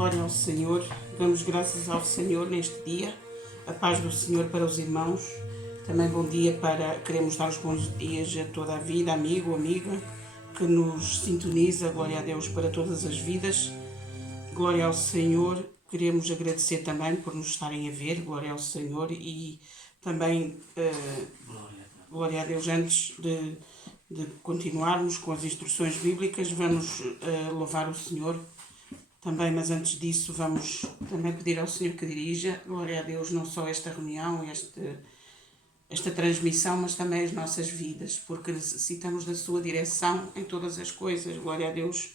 Glória ao Senhor. Damos graças ao Senhor neste dia. A paz do Senhor para os irmãos. Também bom dia queremos dar os bons dias a toda a vida, amigo, amiga, que nos sintoniza. Glória a Deus para todas as vidas. Glória ao Senhor. Queremos agradecer também por nos estarem a ver. Glória ao Senhor. E também, glória a Deus, antes de continuarmos com as instruções bíblicas, vamos louvar o Senhor também, mas antes disso vamos também pedir ao Senhor que dirija, glória a Deus, não só esta reunião, esta transmissão, mas também as nossas vidas, porque necessitamos da sua direção em todas as coisas. Glória a Deus.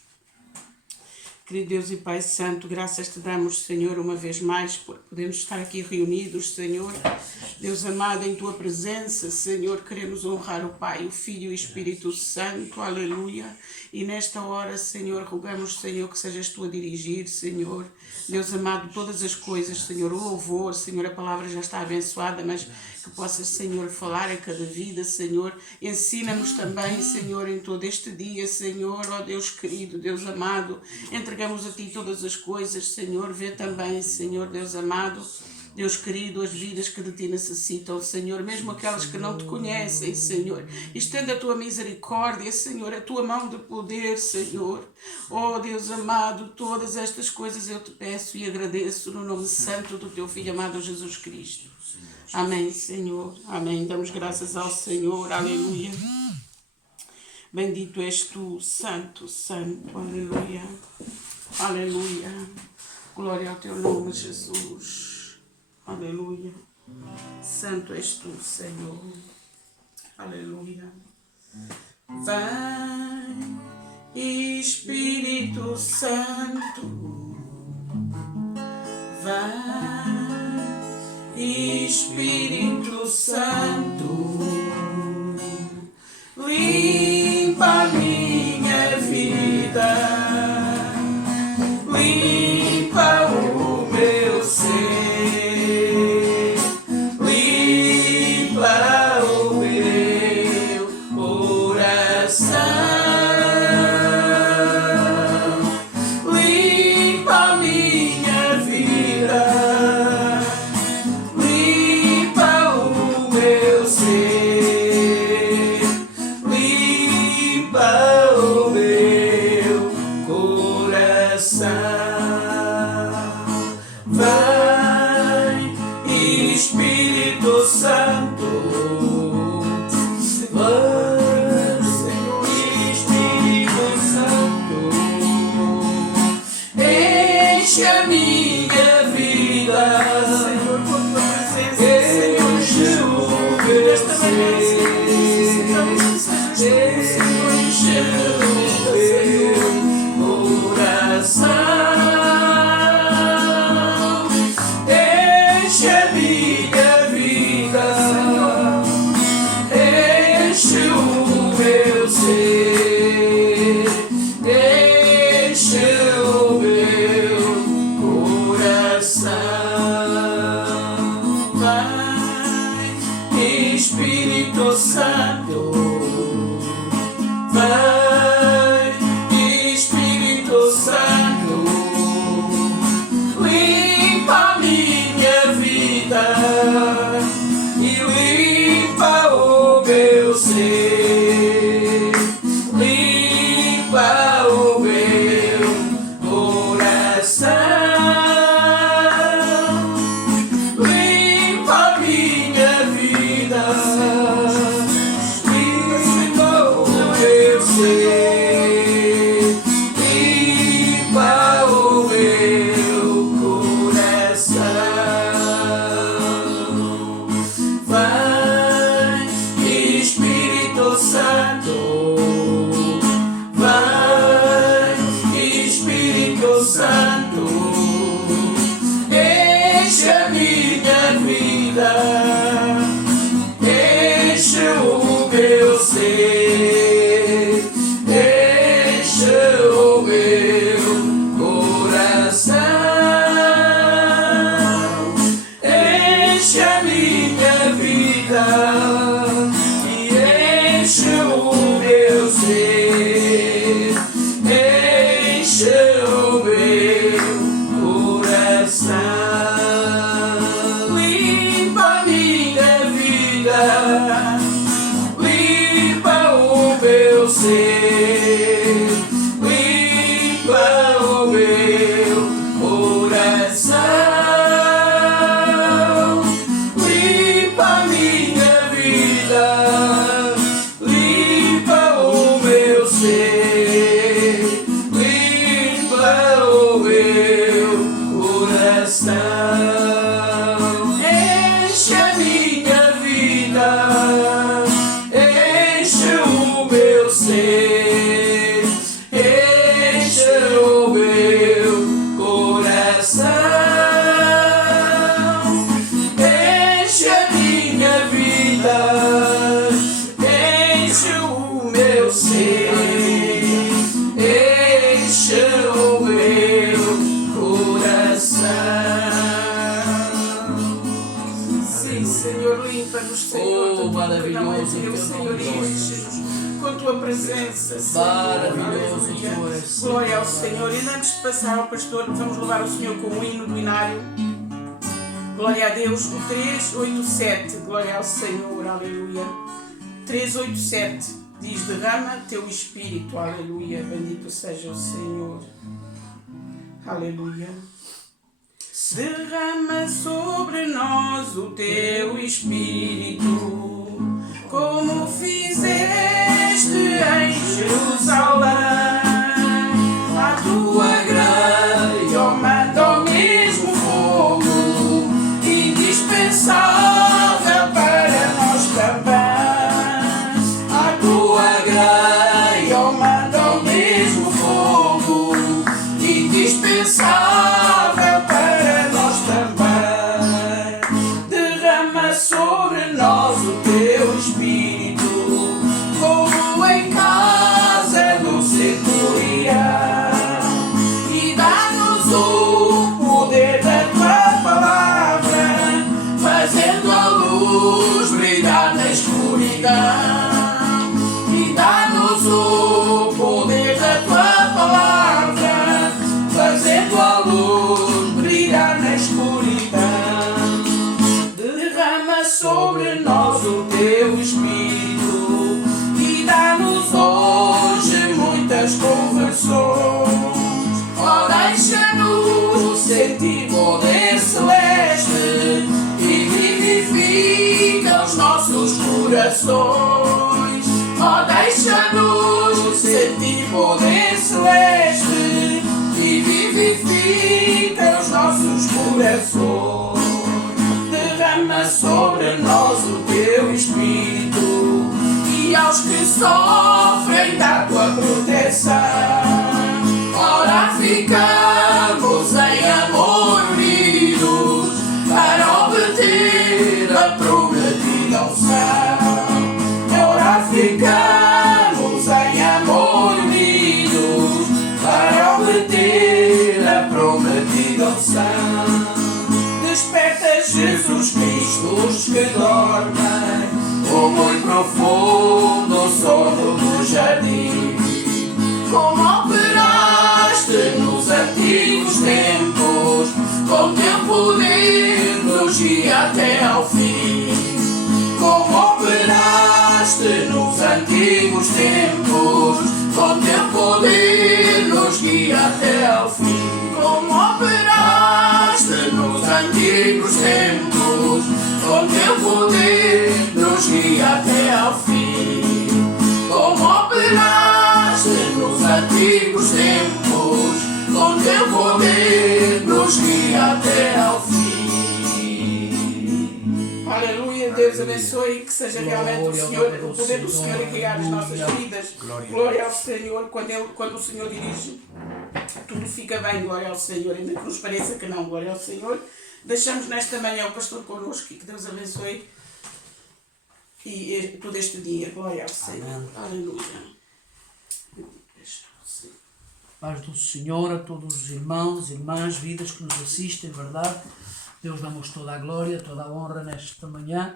Querido Deus e Pai Santo, graças te damos, Senhor, uma vez mais, por podermos estar aqui reunidos, Senhor. Deus amado, em tua presença, Senhor, queremos honrar o Pai, o Filho e o Espírito Santo, aleluia. E nesta hora, Senhor, rogamos, Senhor, que sejas tu a dirigir, Senhor. Deus amado, todas as coisas, Senhor, o louvor, Senhor, a palavra já está abençoada, mas que possas, Senhor, falar a cada vida, Senhor. Ensina-nos também, Senhor, em todo este dia, Senhor, ó Deus querido, Deus amado, entregamos a Ti todas as coisas, Senhor. Vê também, Senhor, Deus amado, Deus querido, as vidas que de Ti necessitam, Senhor, mesmo aquelas que não Te conhecem, Senhor. Estenda a Tua misericórdia, Senhor, a Tua mão de poder, Senhor. Oh, Deus amado, todas estas coisas eu Te peço e agradeço no nome santo do Teu Filho amado Jesus Cristo. Amém, Senhor. Amém. Damos graças ao Senhor. Aleluia. Bendito és Tu, Santo, Santo. Aleluia. Aleluia. Glória ao Teu nome, Jesus. Aleluia. Santo és Tu, Senhor. Aleluia. Vem, Espírito Santo. Vem, Espírito Santo. Limpa a minha vida. Limpa o meu ser. Senhor, limpa-nos, Senhor, Oh, maravilhoso teu Senhor, e enche-nos com a tua presença, Senhor. Maravilhoso Aleluia. tu és. Glória ao Senhor. E antes de passar ao pastor, vamos louvar o Senhor com o hino do inário. Glória a Deus, o 387. Glória ao Senhor, aleluia. 387 diz: derrama teu espírito, aleluia. Bendito seja o Senhor, aleluia. Derrama sobre nós o teu espírito, como fizeste em Jerusalém. A tua graça, ó, manda o mesmo fogo, indispensável para nós também. A tua graça, ó, manda o mesmo fogo, indispensável para nós também. Derrama sobre nós o teu espírito, como em casa do centurião, e dá-nos o poder da tua palavra, fazendo a luz brilhar na escuridão. E dá-nos o poder da tua palavra, fazendo a luz brilhar na escuridão. Derrama sobre nós o teu espírito e dá-nos hoje muitas conversões. Ó, deixa-nos sentir poder celeste e vivifica os nossos corações. Ó, deixa-nos sentir poder celeste e vivifica os nossos corações. Derrama sobre nós o teu espírito e aos que sofrem da tua proteção. Ora, ficamos em amor unidos para obter a prometida unção. Ora, ficamos em amor unidos para obter a prometida unção. Desperta, Jesus Cristo, os que dormem, o muito profundo sono do jardim. Como operaste nos antigos tempos, com teu poder nos guia até ao fim. Como operaste nos antigos tempos, com teu poder nos guia até ao fim. Como operaste nos antigos tempos, com teu poder nos guia até ao fim. Como operaste nos antigos tempos, com teu poder nos guia até ao fim. Aleluia, Deus abençoe, que seja realmente o poder do Senhor a guiar as nossas vidas. Glória ao Senhor. Quando o Senhor dirige, tudo fica bem. Glória ao Senhor, ainda que nos pareça que não. Glória ao Senhor. Deixamos nesta manhã o pastor connosco e que Deus abençoe e todo este dia. Glória ao Senhor. Amém. Aleluia. Paz do Senhor a todos os irmãos, irmãs, vidas que nos assistem, verdade? Deus dá-nos toda a glória, toda a honra nesta manhã.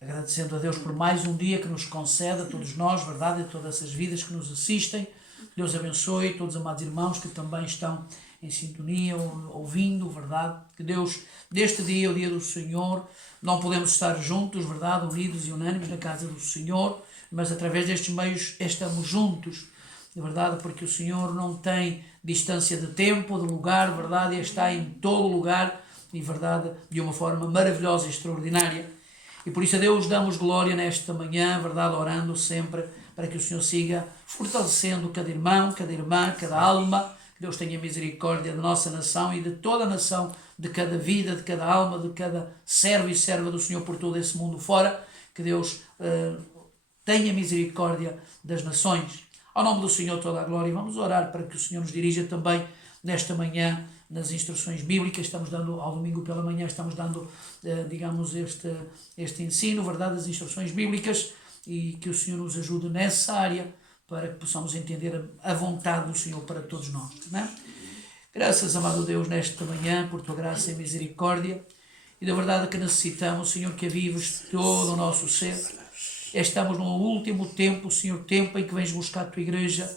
Agradecendo a Deus por mais um dia que nos concede, a todos nós, verdade? E a todas essas vidas que nos assistem. Deus abençoe todos os amados irmãos que também estão em sintonia, ouvindo, verdade? Que Deus, deste dia, o dia do Senhor, não podemos estar juntos, verdade? Unidos e unânimes na casa do Senhor, mas através destes meios estamos juntos, verdade? Porque o Senhor não tem distância de tempo, de lugar, verdade? Ele está em todo lugar e, verdade, de uma forma maravilhosa e extraordinária. E por isso a Deus damos glória nesta manhã, verdade? Orando sempre para que o Senhor siga fortalecendo cada irmão, cada irmã, cada alma. Que Deus tenha misericórdia da nossa nação e de toda a nação, de cada vida, de cada alma, de cada servo e serva do Senhor por todo esse mundo fora. Que Deus tenha misericórdia das nações. Ao nome do Senhor toda a glória. Vamos orar para que o Senhor nos dirija também nesta manhã nas instruções bíblicas. Estamos dando, ao domingo pela manhã, estamos dando, digamos, este ensino, verdade, das instruções bíblicas, e que o Senhor nos ajude nessa área para que possamos entender a vontade do Senhor para todos nós. Não é? Graças, amado Deus, nesta manhã, por tua graça e misericórdia, e da verdade que necessitamos, Senhor, que avives todo o nosso ser. Estamos no último tempo, Senhor, tempo em que vens buscar a tua igreja.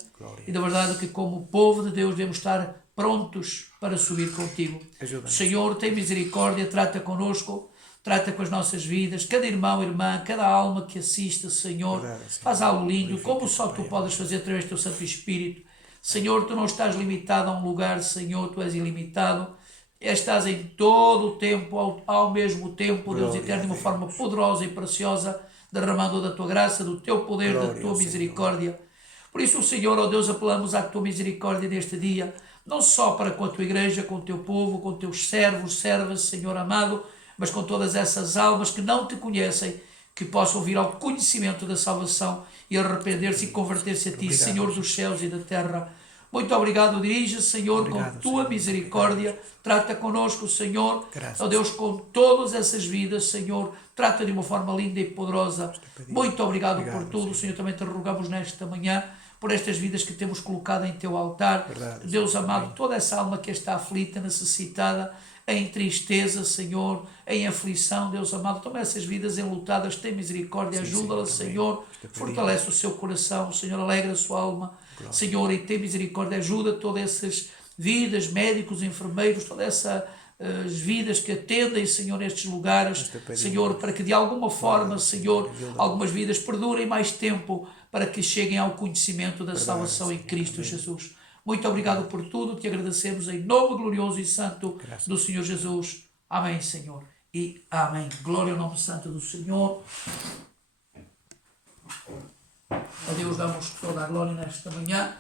E da verdade que como povo de Deus devemos estar prontos para subir contigo. Senhor, tem misericórdia, trata connosco, trata com as nossas vidas, cada irmão, irmã, cada alma que assista, Senhor, faz algo lindo, como só tu podes fazer através do teu Santo Espírito. Senhor, tu não estás limitado a um lugar, Senhor, tu és ilimitado. Estás em todo o tempo, ao mesmo tempo, Deus eterno, de uma forma poderosa e preciosa, derramando da tua graça, do teu poder, da tua misericórdia. Por isso, Senhor, ó Deus, apelamos à tua misericórdia neste dia, não só para com a tua igreja, com o teu povo, com os teus servos, servas, Senhor amado, mas com todas essas almas que não te conhecem, que possam vir ao conhecimento da salvação e arrepender-se e converter-se a ti, Senhor dos céus e da terra. Muito obrigado, dirige, Senhor, com tua misericórdia, trata conosco, Senhor, ó Deus, com todas essas vidas, Senhor, trata de uma forma linda e poderosa. Muito obrigado por tudo, Senhor, também te rogamos nesta manhã, por estas vidas que temos colocado em teu altar. Deus amado, toda essa alma que está aflita, necessitada, em tristeza, Senhor, em aflição, Deus amado, toma essas vidas enlutadas, tem misericórdia, ajuda-las, Senhor, fortalece o seu coração, Senhor, alegra a sua alma, Senhor, e tem misericórdia, ajuda todas essas vidas, médicos, enfermeiros, todas essas vidas que atendem, Senhor, nestes lugares, Senhor, para que de alguma forma, Senhor, algumas vidas perdurem mais tempo para que cheguem ao conhecimento da salvação em Cristo Jesus. Muito obrigado por tudo, te agradecemos em nome glorioso e santo do Senhor Jesus. Amém, Senhor, e amém. Glória ao nome santo do Senhor. A Deus damos toda a glória nesta manhã.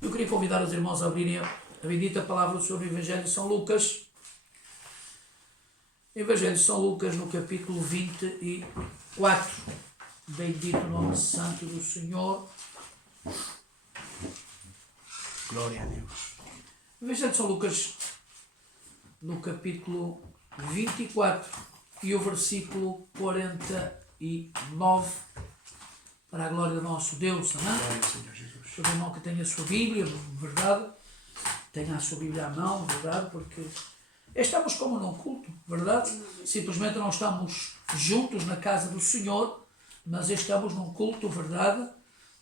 Eu queria convidar os irmãos a abrirem a bendita palavra do Senhor no Evangelho de São Lucas. Evangelho de São Lucas, no capítulo 24. Bendito o nome santo do Senhor. Glória a Deus. Evangelho de São Lucas, no capítulo 24 e o versículo 49, para a glória do nosso Deus, amém? Glória, Senhor Jesus. Todo irmão que tenha a sua Bíblia, verdade, tenha a sua Bíblia à mão, verdade, porque estamos como num culto, verdade? Simplesmente não estamos juntos na casa do Senhor, mas estamos num culto, verdade?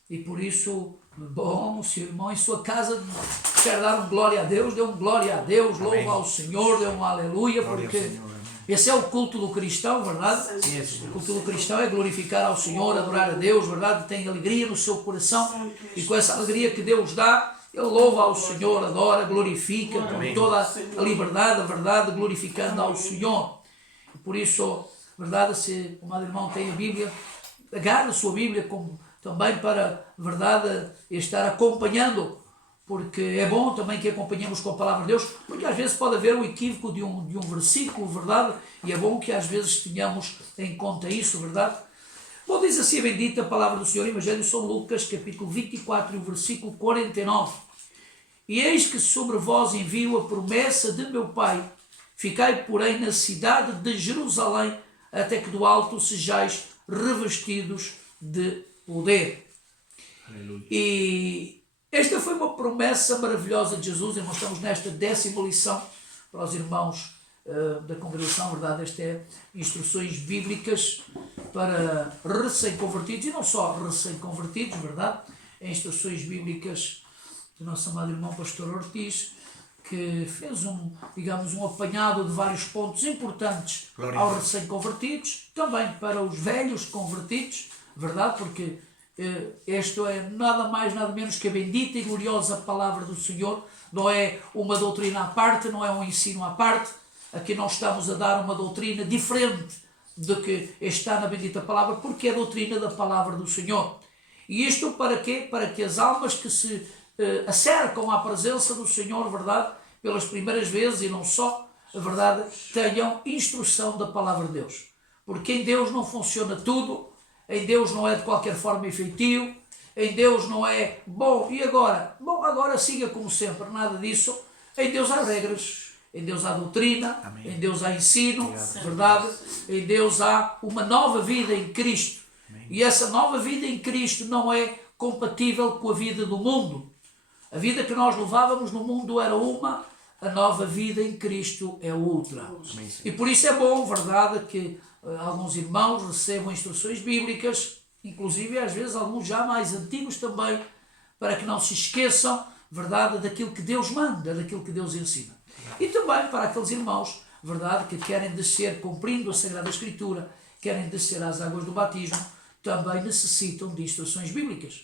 E por isso, bom, se o irmão em sua casa quer dar um glória a Deus, dê um glória a Deus, amém. Louva ao Senhor, dê um aleluia, Glória porque ao Senhor, esse é o culto do cristão, verdade? Sim, Senhor. O culto do cristão é glorificar ao Senhor, adorar a Deus, verdade? Tem alegria no seu coração e com essa alegria que Deus dá, ele louva ao Senhor, adora, glorifica com toda a liberdade, a verdade, glorificando ao Senhor. E por isso, verdade, se o amado irmão tem a Bíblia, agarre a sua Bíblia também para, verdade, estar acompanhando, porque é bom também que acompanhemos com a palavra de Deus, porque às vezes pode haver um equívoco de um versículo, verdade, e é bom que às vezes tenhamos em conta isso, verdade. Bom, diz assim a bendita palavra do Senhor, Evangelho de São Lucas, capítulo 24, e o versículo 49. E eis que sobre vós envio a promessa de meu Pai, ficai, porém, na cidade de Jerusalém, até que do alto sejais revestidos de poder. Aleluia. E esta foi uma promessa maravilhosa de Jesus. Nós estamos nesta 10ª lição para os irmãos da congregação, verdade? Esta é instruções bíblicas para recém-convertidos, e não só recém-convertidos, verdade? É instruções bíblicas do nosso amado irmão pastor Ortiz, que fez um apanhado de vários pontos importantes aos recém-convertidos, também para os velhos convertidos, verdade? Porque isto é nada mais, nada menos que a bendita e gloriosa palavra do Senhor. Não é uma doutrina à parte, não é um ensino à parte. Aqui não estamos a dar uma doutrina diferente do que está na bendita palavra, porque é a doutrina da palavra do Senhor. E isto para quê? Para que as almas que se acercam à presença do Senhor, verdade, pelas primeiras vezes, e não só, a verdade, tenham instrução da palavra de Deus. Porque em Deus não funciona tudo, em Deus não é de qualquer forma efetivo, em Deus não é bom, e agora? Bom, agora siga como sempre, nada disso. Em Deus há regras, em Deus há doutrina, amém. Em Deus há ensino, obrigado, verdade, em Deus há uma nova vida em Cristo, amém. E essa nova vida em Cristo não é compatível com a vida do mundo. A vida que nós levávamos no mundo era uma, a nova vida em Cristo é outra. Amém, E por isso é bom, verdade, que alguns irmãos recebam instruções bíblicas, inclusive às vezes alguns já mais antigos também, para que não se esqueçam, verdade, daquilo que Deus manda, daquilo que Deus ensina. E também para aqueles irmãos, verdade, que querem descer, cumprindo a Sagrada Escritura, querem descer às águas do batismo, também necessitam de instruções bíblicas.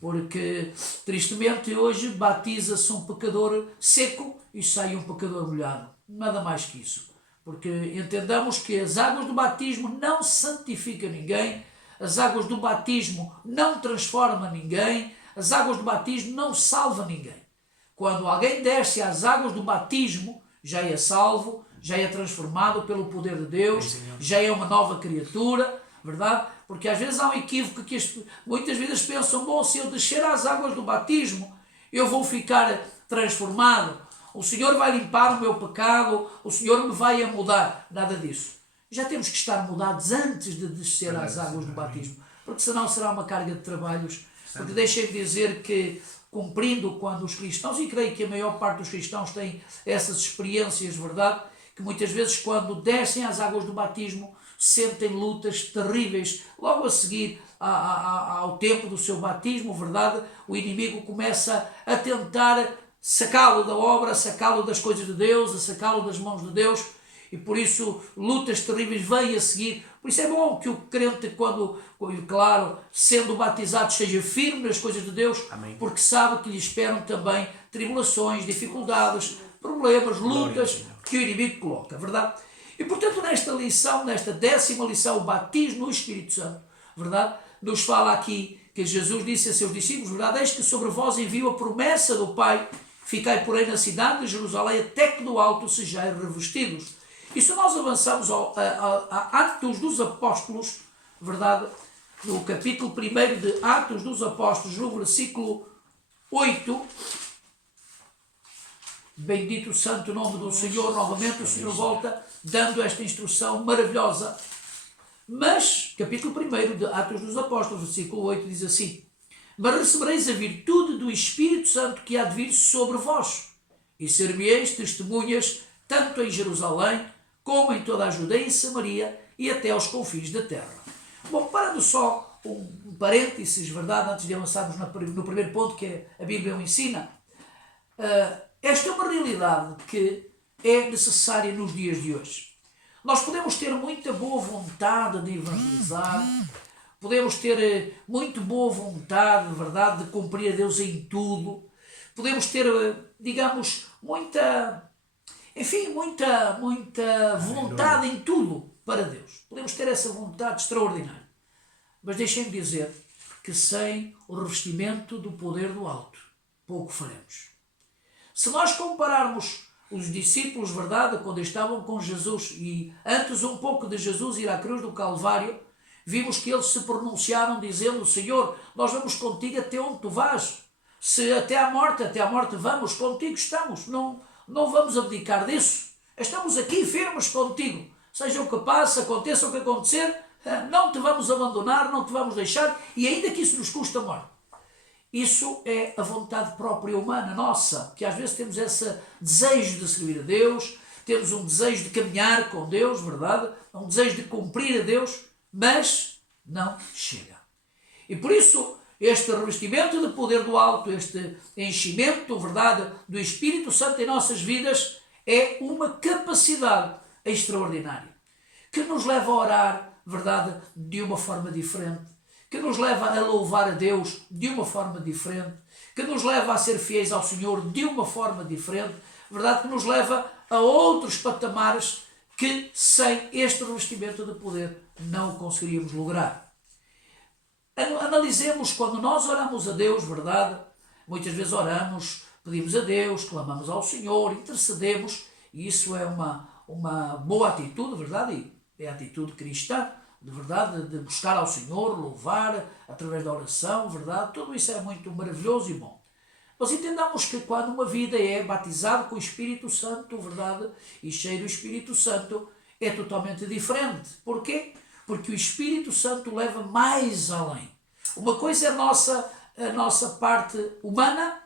Porque, tristemente, hoje batiza-se um pecador seco e sai um pecador molhado. Nada mais que isso. Porque entendamos que as águas do batismo não santificam ninguém, as águas do batismo não transformam ninguém, as águas do batismo não salvam ninguém. Quando alguém desce às águas do batismo, já é salvo, já é transformado pelo poder de Deus, já é uma nova criatura, verdade? Porque às vezes há um equívoco que muitas vezes pensam, bom, se eu descer às águas do batismo, eu vou ficar transformado, o Senhor vai limpar o meu pecado, o Senhor me vai a mudar. Nada disso. Já temos que estar mudados antes de descer às águas do batismo, porque senão será uma carga de trabalhos. Porque deixem-me dizer que, cumprindo quando os cristãos, e creio que a maior parte dos cristãos tem essas experiências, verdade, que muitas vezes quando descem às águas do batismo, sentem lutas terríveis. Logo a seguir ao tempo do seu batismo, verdade, o inimigo começa a tentar sacá-lo da obra, sacá-lo das coisas de Deus, a sacá-lo das mãos de Deus, e por isso lutas terríveis vêm a seguir. Por isso é bom que o crente, quando, claro, sendo batizado, seja firme nas coisas de Deus. Amém. Porque sabe que lhe esperam também tribulações, dificuldades, problemas, lutas que o inimigo coloca, verdade? E portanto nesta lição, nesta 10ª lição, o batismo no Espírito Santo, verdade? Nos fala aqui que Jesus disse a seus discípulos, verdade? Eis que sobre vós envio a promessa do Pai, ficai porém na cidade de Jerusalém até que do alto sejais revestidos. E se nós avançamos a Atos dos Apóstolos, verdade? No capítulo 1 de Atos dos Apóstolos, no versículo 8, bendito o santo nome do Senhor, novamente o Senhor volta dando esta instrução maravilhosa. Mas, capítulo 1 de Atos dos Apóstolos, versículo 8, diz assim: mas recebereis a virtude do Espírito Santo que há de vir sobre vós, e ser-me-eis testemunhas, tanto em Jerusalém, como em toda a Judeia e Samaria, e até aos confins da terra. Bom, parando só um parênteses, verdade, antes de avançarmos no primeiro ponto, que é a Bíblia o ensina, esta é uma realidade que é necessária nos dias de hoje. Nós podemos ter muita boa vontade de evangelizar, podemos ter muito boa vontade, verdade, de cumprir a Deus em tudo, podemos ter, digamos, muita vontade em tudo para Deus. Podemos ter essa vontade extraordinária. Mas deixem-me dizer que sem o revestimento do poder do alto, pouco faremos. Se nós compararmos os discípulos, verdade, quando estavam com Jesus e antes um pouco de Jesus ir à cruz do Calvário, vimos que eles se pronunciaram dizendo: Senhor, nós vamos contigo até onde tu vais. Se até à morte vamos, contigo estamos. Não vamos abdicar disso. Estamos aqui firmes contigo. Seja o que passe, aconteça o que acontecer, não te vamos abandonar, não te vamos deixar, e ainda que isso nos custe a morte. Isso é a vontade própria humana, nossa, que às vezes temos esse desejo de servir a Deus, temos um desejo de caminhar com Deus, verdade? Um desejo de cumprir a Deus, mas não chega. E por isso, este revestimento de poder do alto, este enchimento, verdade, do Espírito Santo em nossas vidas, é uma capacidade extraordinária, que nos leva a orar, verdade, de uma forma diferente, que nos leva a louvar a Deus de uma forma diferente, que nos leva a ser fiéis ao Senhor de uma forma diferente, verdade, que nos leva a outros patamares que sem este revestimento de poder não conseguiríamos lograr. Analisemos quando nós oramos a Deus, verdade, muitas vezes oramos, pedimos a Deus, clamamos ao Senhor, intercedemos, e isso é uma boa atitude, verdade, é a atitude cristã, de verdade, de buscar ao Senhor, louvar, através da oração, verdade, tudo isso é muito maravilhoso e bom. Nós entendamos que quando uma vida é batizada com o Espírito Santo, verdade, e cheia do Espírito Santo, é totalmente diferente. Porquê? Porque o Espírito Santo leva mais além. Uma coisa é a nossa parte humana,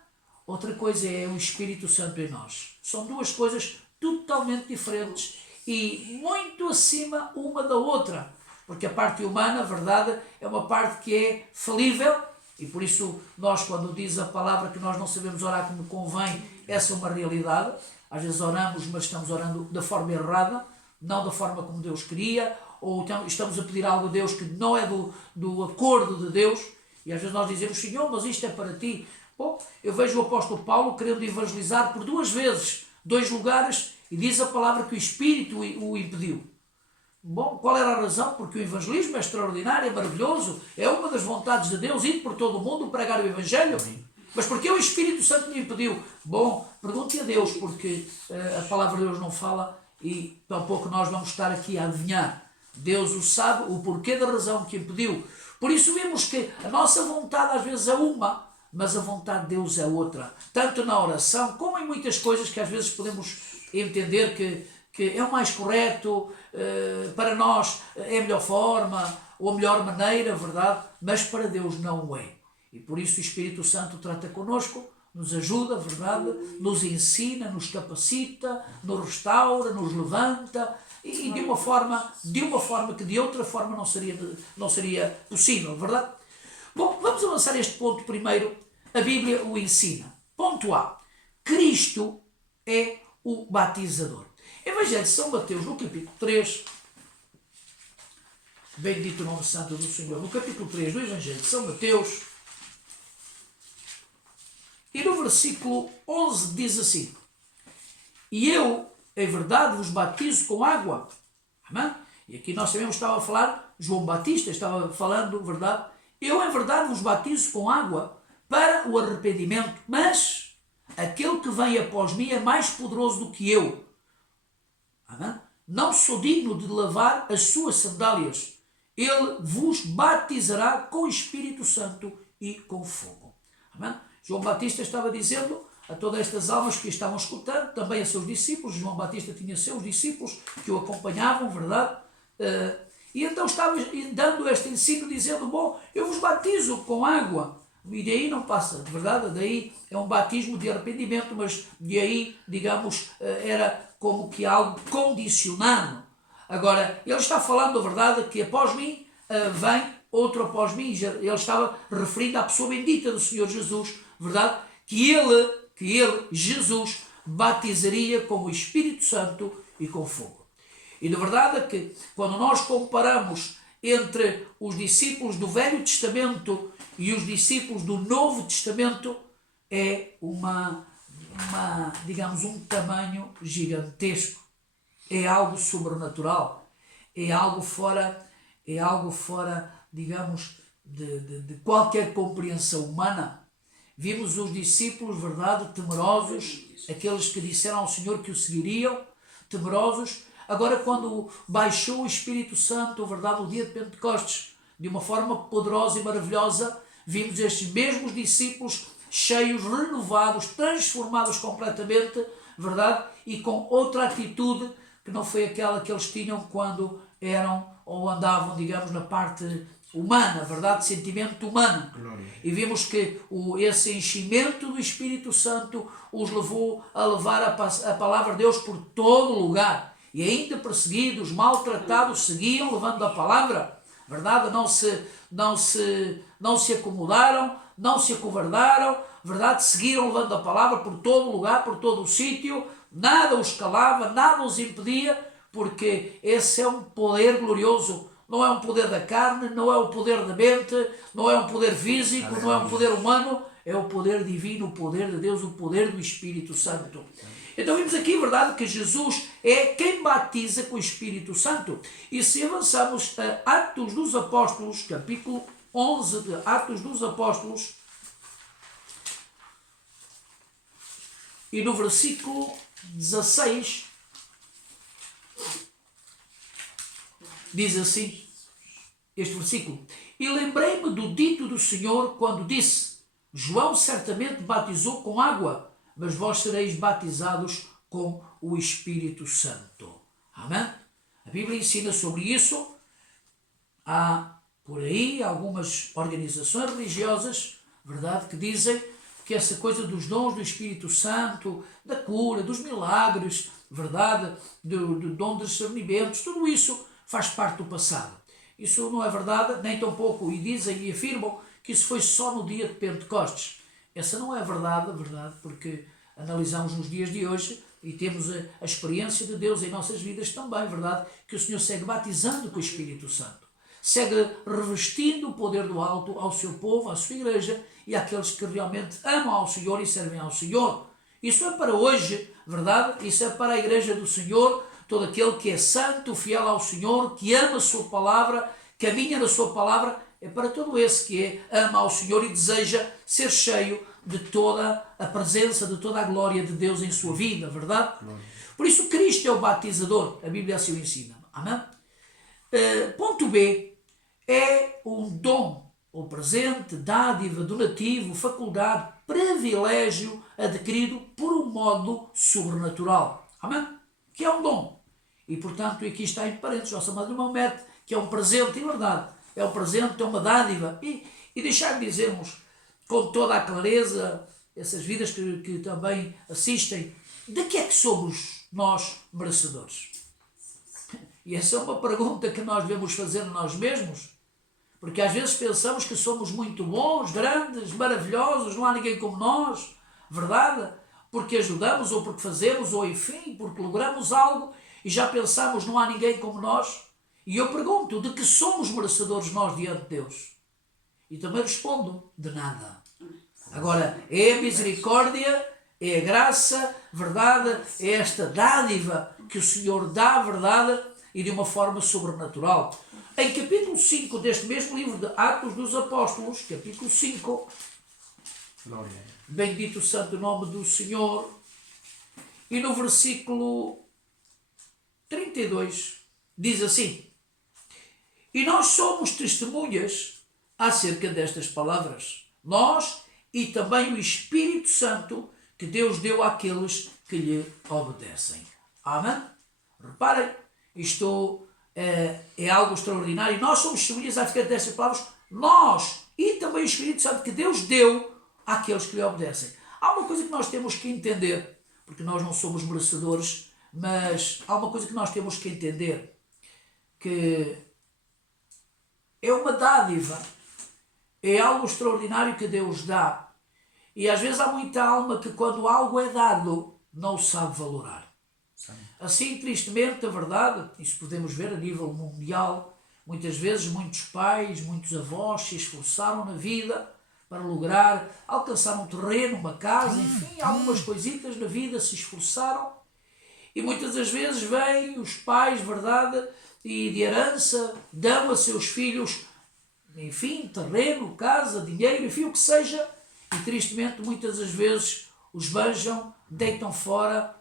outra coisa é o Espírito Santo em nós. São duas coisas totalmente diferentes e muito acima uma da outra. Porque a parte humana, a verdade, é uma parte que é falível e por isso nós, quando diz a palavra que nós não sabemos orar como convém, essa é uma realidade. Às vezes oramos, mas estamos orando da forma errada, não da forma como Deus queria, ou então estamos a pedir algo a Deus que não é do acordo de Deus, e às vezes nós dizemos, Senhor, mas isto é para ti. Bom, eu vejo o apóstolo Paulo querendo evangelizar por 2 vezes, 2 lugares, e diz a palavra que o Espírito o impediu. Bom, qual era a razão? Porque o evangelismo é extraordinário, é maravilhoso, é uma das vontades de Deus, ir por todo o mundo pregar o Evangelho. Mas porque o Espírito Santo me impediu? Bom, pergunte a Deus, porque a palavra de Deus não fala e tampouco nós vamos estar aqui a adivinhar. Deus o sabe, o porquê da razão que impediu. Por isso vemos que a nossa vontade às vezes é uma, mas a vontade de Deus é outra. Tanto na oração, como em muitas coisas que às vezes podemos entender que é o mais correto, para nós é a melhor forma, ou a melhor maneira, verdade? Mas para Deus não o é. E por isso o Espírito Santo trata connosco, nos ajuda, verdade? Nos ensina, nos capacita, nos restaura, nos levanta, e de uma forma que de outra forma não seria possível, verdade? Bom, vamos avançar este ponto primeiro. A Bíblia o ensina. Ponto A. Cristo é o batizador. Evangelho de São Mateus, no capítulo 3, bendito o nome santo do Senhor, no capítulo 3 do Evangelho de São Mateus, e no versículo 11 diz assim: E eu, em verdade, vos batizo com água. Amém? E aqui nós sabemos que estava a falar, João Batista estava falando, verdade? Eu, em verdade, vos batizo com água para o arrependimento, mas aquele que vem após mim é mais poderoso do que eu. Amém? Não sou digno de lavar as suas sandálias. Ele vos batizará com o Espírito Santo e com fogo. Amém? João Batista estava dizendo a todas estas almas que estavam escutando, também a seus discípulos. João Batista tinha seus discípulos que o acompanhavam, verdade? E então estava dando este ensino, dizendo, bom, eu vos batizo com água. E daí não passa, de verdade, daí é um batismo de arrependimento, mas de aí, digamos, era como que algo condicionado. Agora, ele está falando, a verdade, que após mim vem outro após mim. Ele estava referindo à pessoa bendita do Senhor Jesus, verdade? Que ele, Jesus, batizaria com o Espírito Santo e com fogo. E de verdade é que quando nós comparamos entre os discípulos do Velho Testamento e os discípulos do Novo Testamento, é digamos, um tamanho gigantesco. É algo sobrenatural. É algo fora, digamos, de qualquer compreensão humana. Vimos os discípulos, verdade, temerosos, aqueles que disseram ao Senhor que o seguiriam, temerosos. Agora, quando baixou o Espírito Santo, verdade, no dia de Pentecostes, de uma forma poderosa e maravilhosa, vimos estes mesmos discípulos cheios, renovados, transformados completamente, verdade, e com outra atitude que não foi aquela que eles tinham quando eram ou andavam, digamos, na parte humana, verdade, sentimento humano. Glória. E vimos que esse enchimento do Espírito Santo os levou a levar a palavra de Deus por todo lugar. E ainda perseguidos, maltratados, seguiam levando a palavra, verdade? Não se acomodaram, não se acovardaram, verdade? Seguiram levando a palavra por todo lugar, por todo o sítio, nada os calava, nada os impedia, porque esse é um poder glorioso. Não é um poder da carne, não é o poder da mente, não é um poder físico, não é um poder humano, é o poder divino, o poder de Deus, o poder do Espírito Santo. Então vimos aqui, verdade, que Jesus é quem batiza com o Espírito Santo. E se avançarmos a Atos dos Apóstolos, capítulo 11 de Atos dos Apóstolos, e no versículo 16, diz assim, este versículo: E lembrei-me do dito do Senhor quando disse, João certamente batizou com água, mas vós sereis batizados com o Espírito Santo. Amém? A Bíblia ensina sobre isso. Há por aí algumas organizações religiosas, verdade, que dizem porque essa coisa dos dons do Espírito Santo, da cura, dos milagres, verdade, do dom de discernimentos, tudo isso faz parte do passado. Isso não é verdade, nem tampouco, e dizem e afirmam que isso foi só no dia de Pentecostes. Essa não é verdade, porque analisamos nos dias de hoje e temos a experiência de Deus em nossas vidas também, verdade, que o Senhor segue batizando com o Espírito Santo, segue revestindo o poder do alto ao seu povo, à sua igreja e àqueles que realmente amam ao Senhor e servem ao Senhor. Isso é para hoje, verdade? Isso é para a igreja do Senhor, todo aquele que é santo, fiel ao Senhor, que ama a sua palavra, caminha na sua palavra, é para todo esse que ama ao Senhor e deseja ser cheio de toda a presença, de toda a glória de Deus em sua vida, verdade? Por isso Cristo é o batizador, a Bíblia assim o ensina. Amém? Ponto B, é um dom, ou presente, dádiva, donativo, faculdade, privilégio adquirido por um modo sobrenatural. Amém? Que é um dom. E portanto aqui está em parênteses, nossa Madre Irmão mete que é um presente, e verdade, é um presente, é uma dádiva. E deixar-me dizermos com toda a clareza, essas vidas que também assistem, de que é que somos nós merecedores? E essa é uma pergunta que nós devemos fazer a nós mesmos, porque às vezes pensamos que somos muito bons, grandes, maravilhosos, não há ninguém como nós, verdade? Porque ajudamos, ou porque fazemos, ou enfim, porque logramos algo, e já pensamos não há ninguém como nós. E eu pergunto, de que somos merecedores nós diante de Deus? E também respondo, de nada. Agora, é a misericórdia, é a graça, verdade, é esta dádiva que o Senhor dá, verdade, e de uma forma sobrenatural. Em capítulo 5 deste mesmo livro de Atos dos Apóstolos, capítulo 5, Glória. bendito o santo nome do Senhor, e no versículo 32, diz assim: e nós somos testemunhas acerca destas palavras, nós e também o Espírito Santo que Deus deu àqueles que lhe obedecem. Amém? Reparem, isto é algo extraordinário. Nós somos testemunhas acerca destas palavras, nós e também o Espírito Santo que Deus deu àqueles que lhe obedecem. Há uma coisa que nós temos que entender, porque nós não somos merecedores, mas há uma coisa que nós temos que entender, que é uma dádiva, é algo extraordinário que Deus dá. E às vezes há muita alma que quando algo é dado, não o sabe valorar. Sim. Assim, tristemente, a verdade, isso podemos ver a nível mundial, muitas vezes muitos pais, muitos avós se esforçaram na vida para lograr, alcançar um terreno, uma casa, enfim, algumas coisitas na vida se esforçaram. E muitas das vezes vêm os pais, verdade, e de herança dão a seus filhos, enfim, terreno, casa, dinheiro, enfim, o que seja, e tristemente muitas das vezes os beijam, deitam fora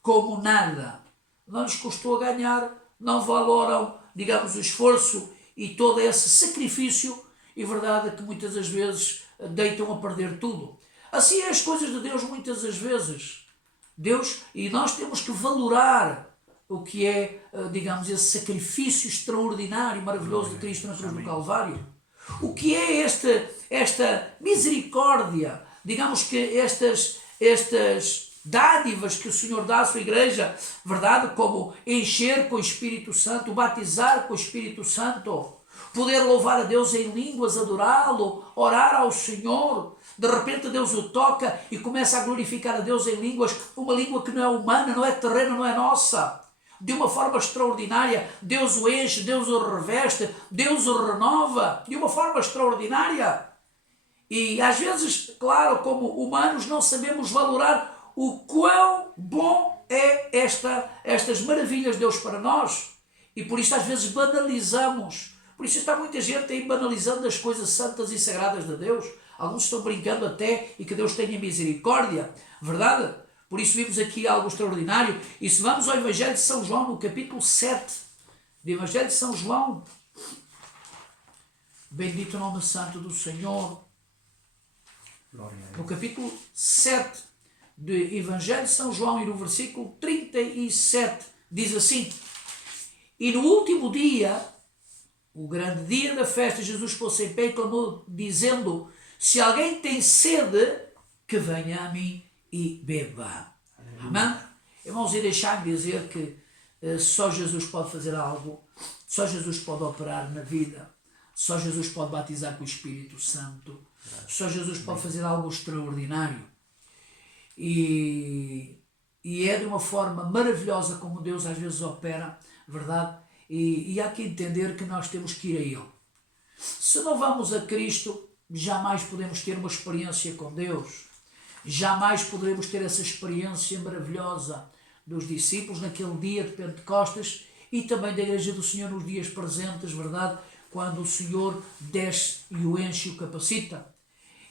como nada. Não lhes custou a ganhar, não valoram, digamos, o esforço e todo esse sacrifício, e verdade é que muitas das vezes deitam a perder tudo. Assim é as coisas de Deus muitas das vezes. Deus, e nós temos que valorar o que é, digamos, esse sacrifício extraordinário, maravilhoso de Cristo na cruz do Calvário. O que é esta misericórdia, digamos que estas dádivas que o Senhor dá à sua igreja, verdade, como encher com o Espírito Santo, batizar com o Espírito Santo, poder louvar a Deus em línguas, adorá-lo, orar ao Senhor. De repente Deus o toca e começa a glorificar a Deus em línguas, uma língua que não é humana, não é terrena, não é nossa. De uma forma extraordinária, Deus o enche, Deus o reveste, Deus o renova, de uma forma extraordinária. E às vezes, claro, como humanos não sabemos valorar o quão bom é estas maravilhas de Deus para nós. E por isso às vezes banalizamos. Por isso está muita gente aí banalizando as coisas santas e sagradas de Deus. Alguns estão brincando até, e que Deus tenha misericórdia, verdade? Por isso vimos aqui algo extraordinário. E se vamos ao Evangelho de São João, no capítulo 7, do Evangelho de São João, bendito o nome santo do Senhor, no capítulo 7 do Evangelho de São João e no versículo 37, diz assim: e no último dia, o grande dia da festa, Jesus pôs-se em pé e clamou, dizendo: Se alguém tem sede, que venha a mim e beba. Amém? Irmãos, e deixar-me dizer que só Jesus pode fazer algo, só Jesus pode operar na vida, só Jesus pode batizar com o Espírito Santo, só Jesus pode fazer algo extraordinário. E é de uma forma maravilhosa como Deus às vezes opera, verdade? E há que entender que nós temos que ir a Ele. Se não vamos a Cristo, jamais podemos ter uma experiência com Deus. Jamais poderemos ter essa experiência maravilhosa dos discípulos naquele dia de Pentecostes e também da Igreja do Senhor nos dias presentes, verdade? Quando o Senhor desce e o enche e o capacita.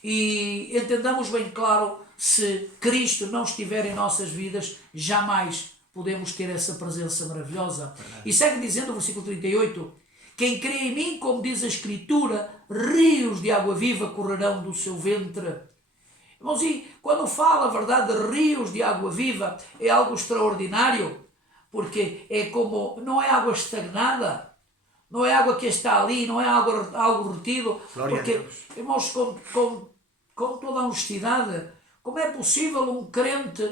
E entendamos bem claro, se Cristo não estiver em nossas vidas, jamais podemos ter essa presença maravilhosa. E segue dizendo o versículo 38, quem crê em mim, como diz a Escritura, rios de água viva correrão do seu ventre. Irmãos, e quando fala a verdade de rios de água viva, é algo extraordinário, porque é como, não é água estagnada, não é água que está ali, não é algo retido, porque, irmãos, com toda a honestidade, como é possível um crente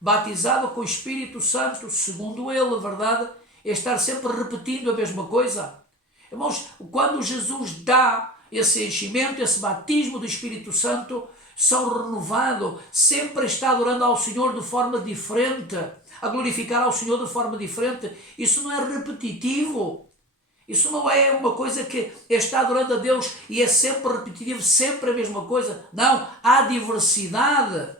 batizado com o Espírito Santo, segundo ele, verdade, estar sempre repetindo a mesma coisa? Irmãos, quando Jesus dá esse enchimento, esse batismo do Espírito Santo, são renovados, sempre está adorando ao Senhor de forma diferente, a glorificar ao Senhor de forma diferente. Isso não é repetitivo, isso não é uma coisa que está adorando a Deus e é sempre repetitivo, sempre a mesma coisa. Não, há diversidade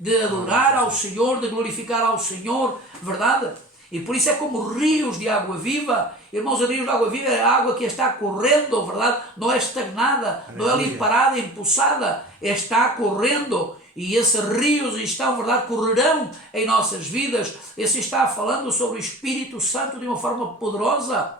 de adorar ao Senhor, de glorificar ao Senhor, verdade? E por isso é como rios de água viva. Irmãos, rios de água viva é a água que está correndo, verdade? Não é estagnada, não é ali parada, empoçada, está correndo. E esses rios estão, verdade, correrão em nossas vidas. Esse está falando sobre o Espírito Santo de uma forma poderosa.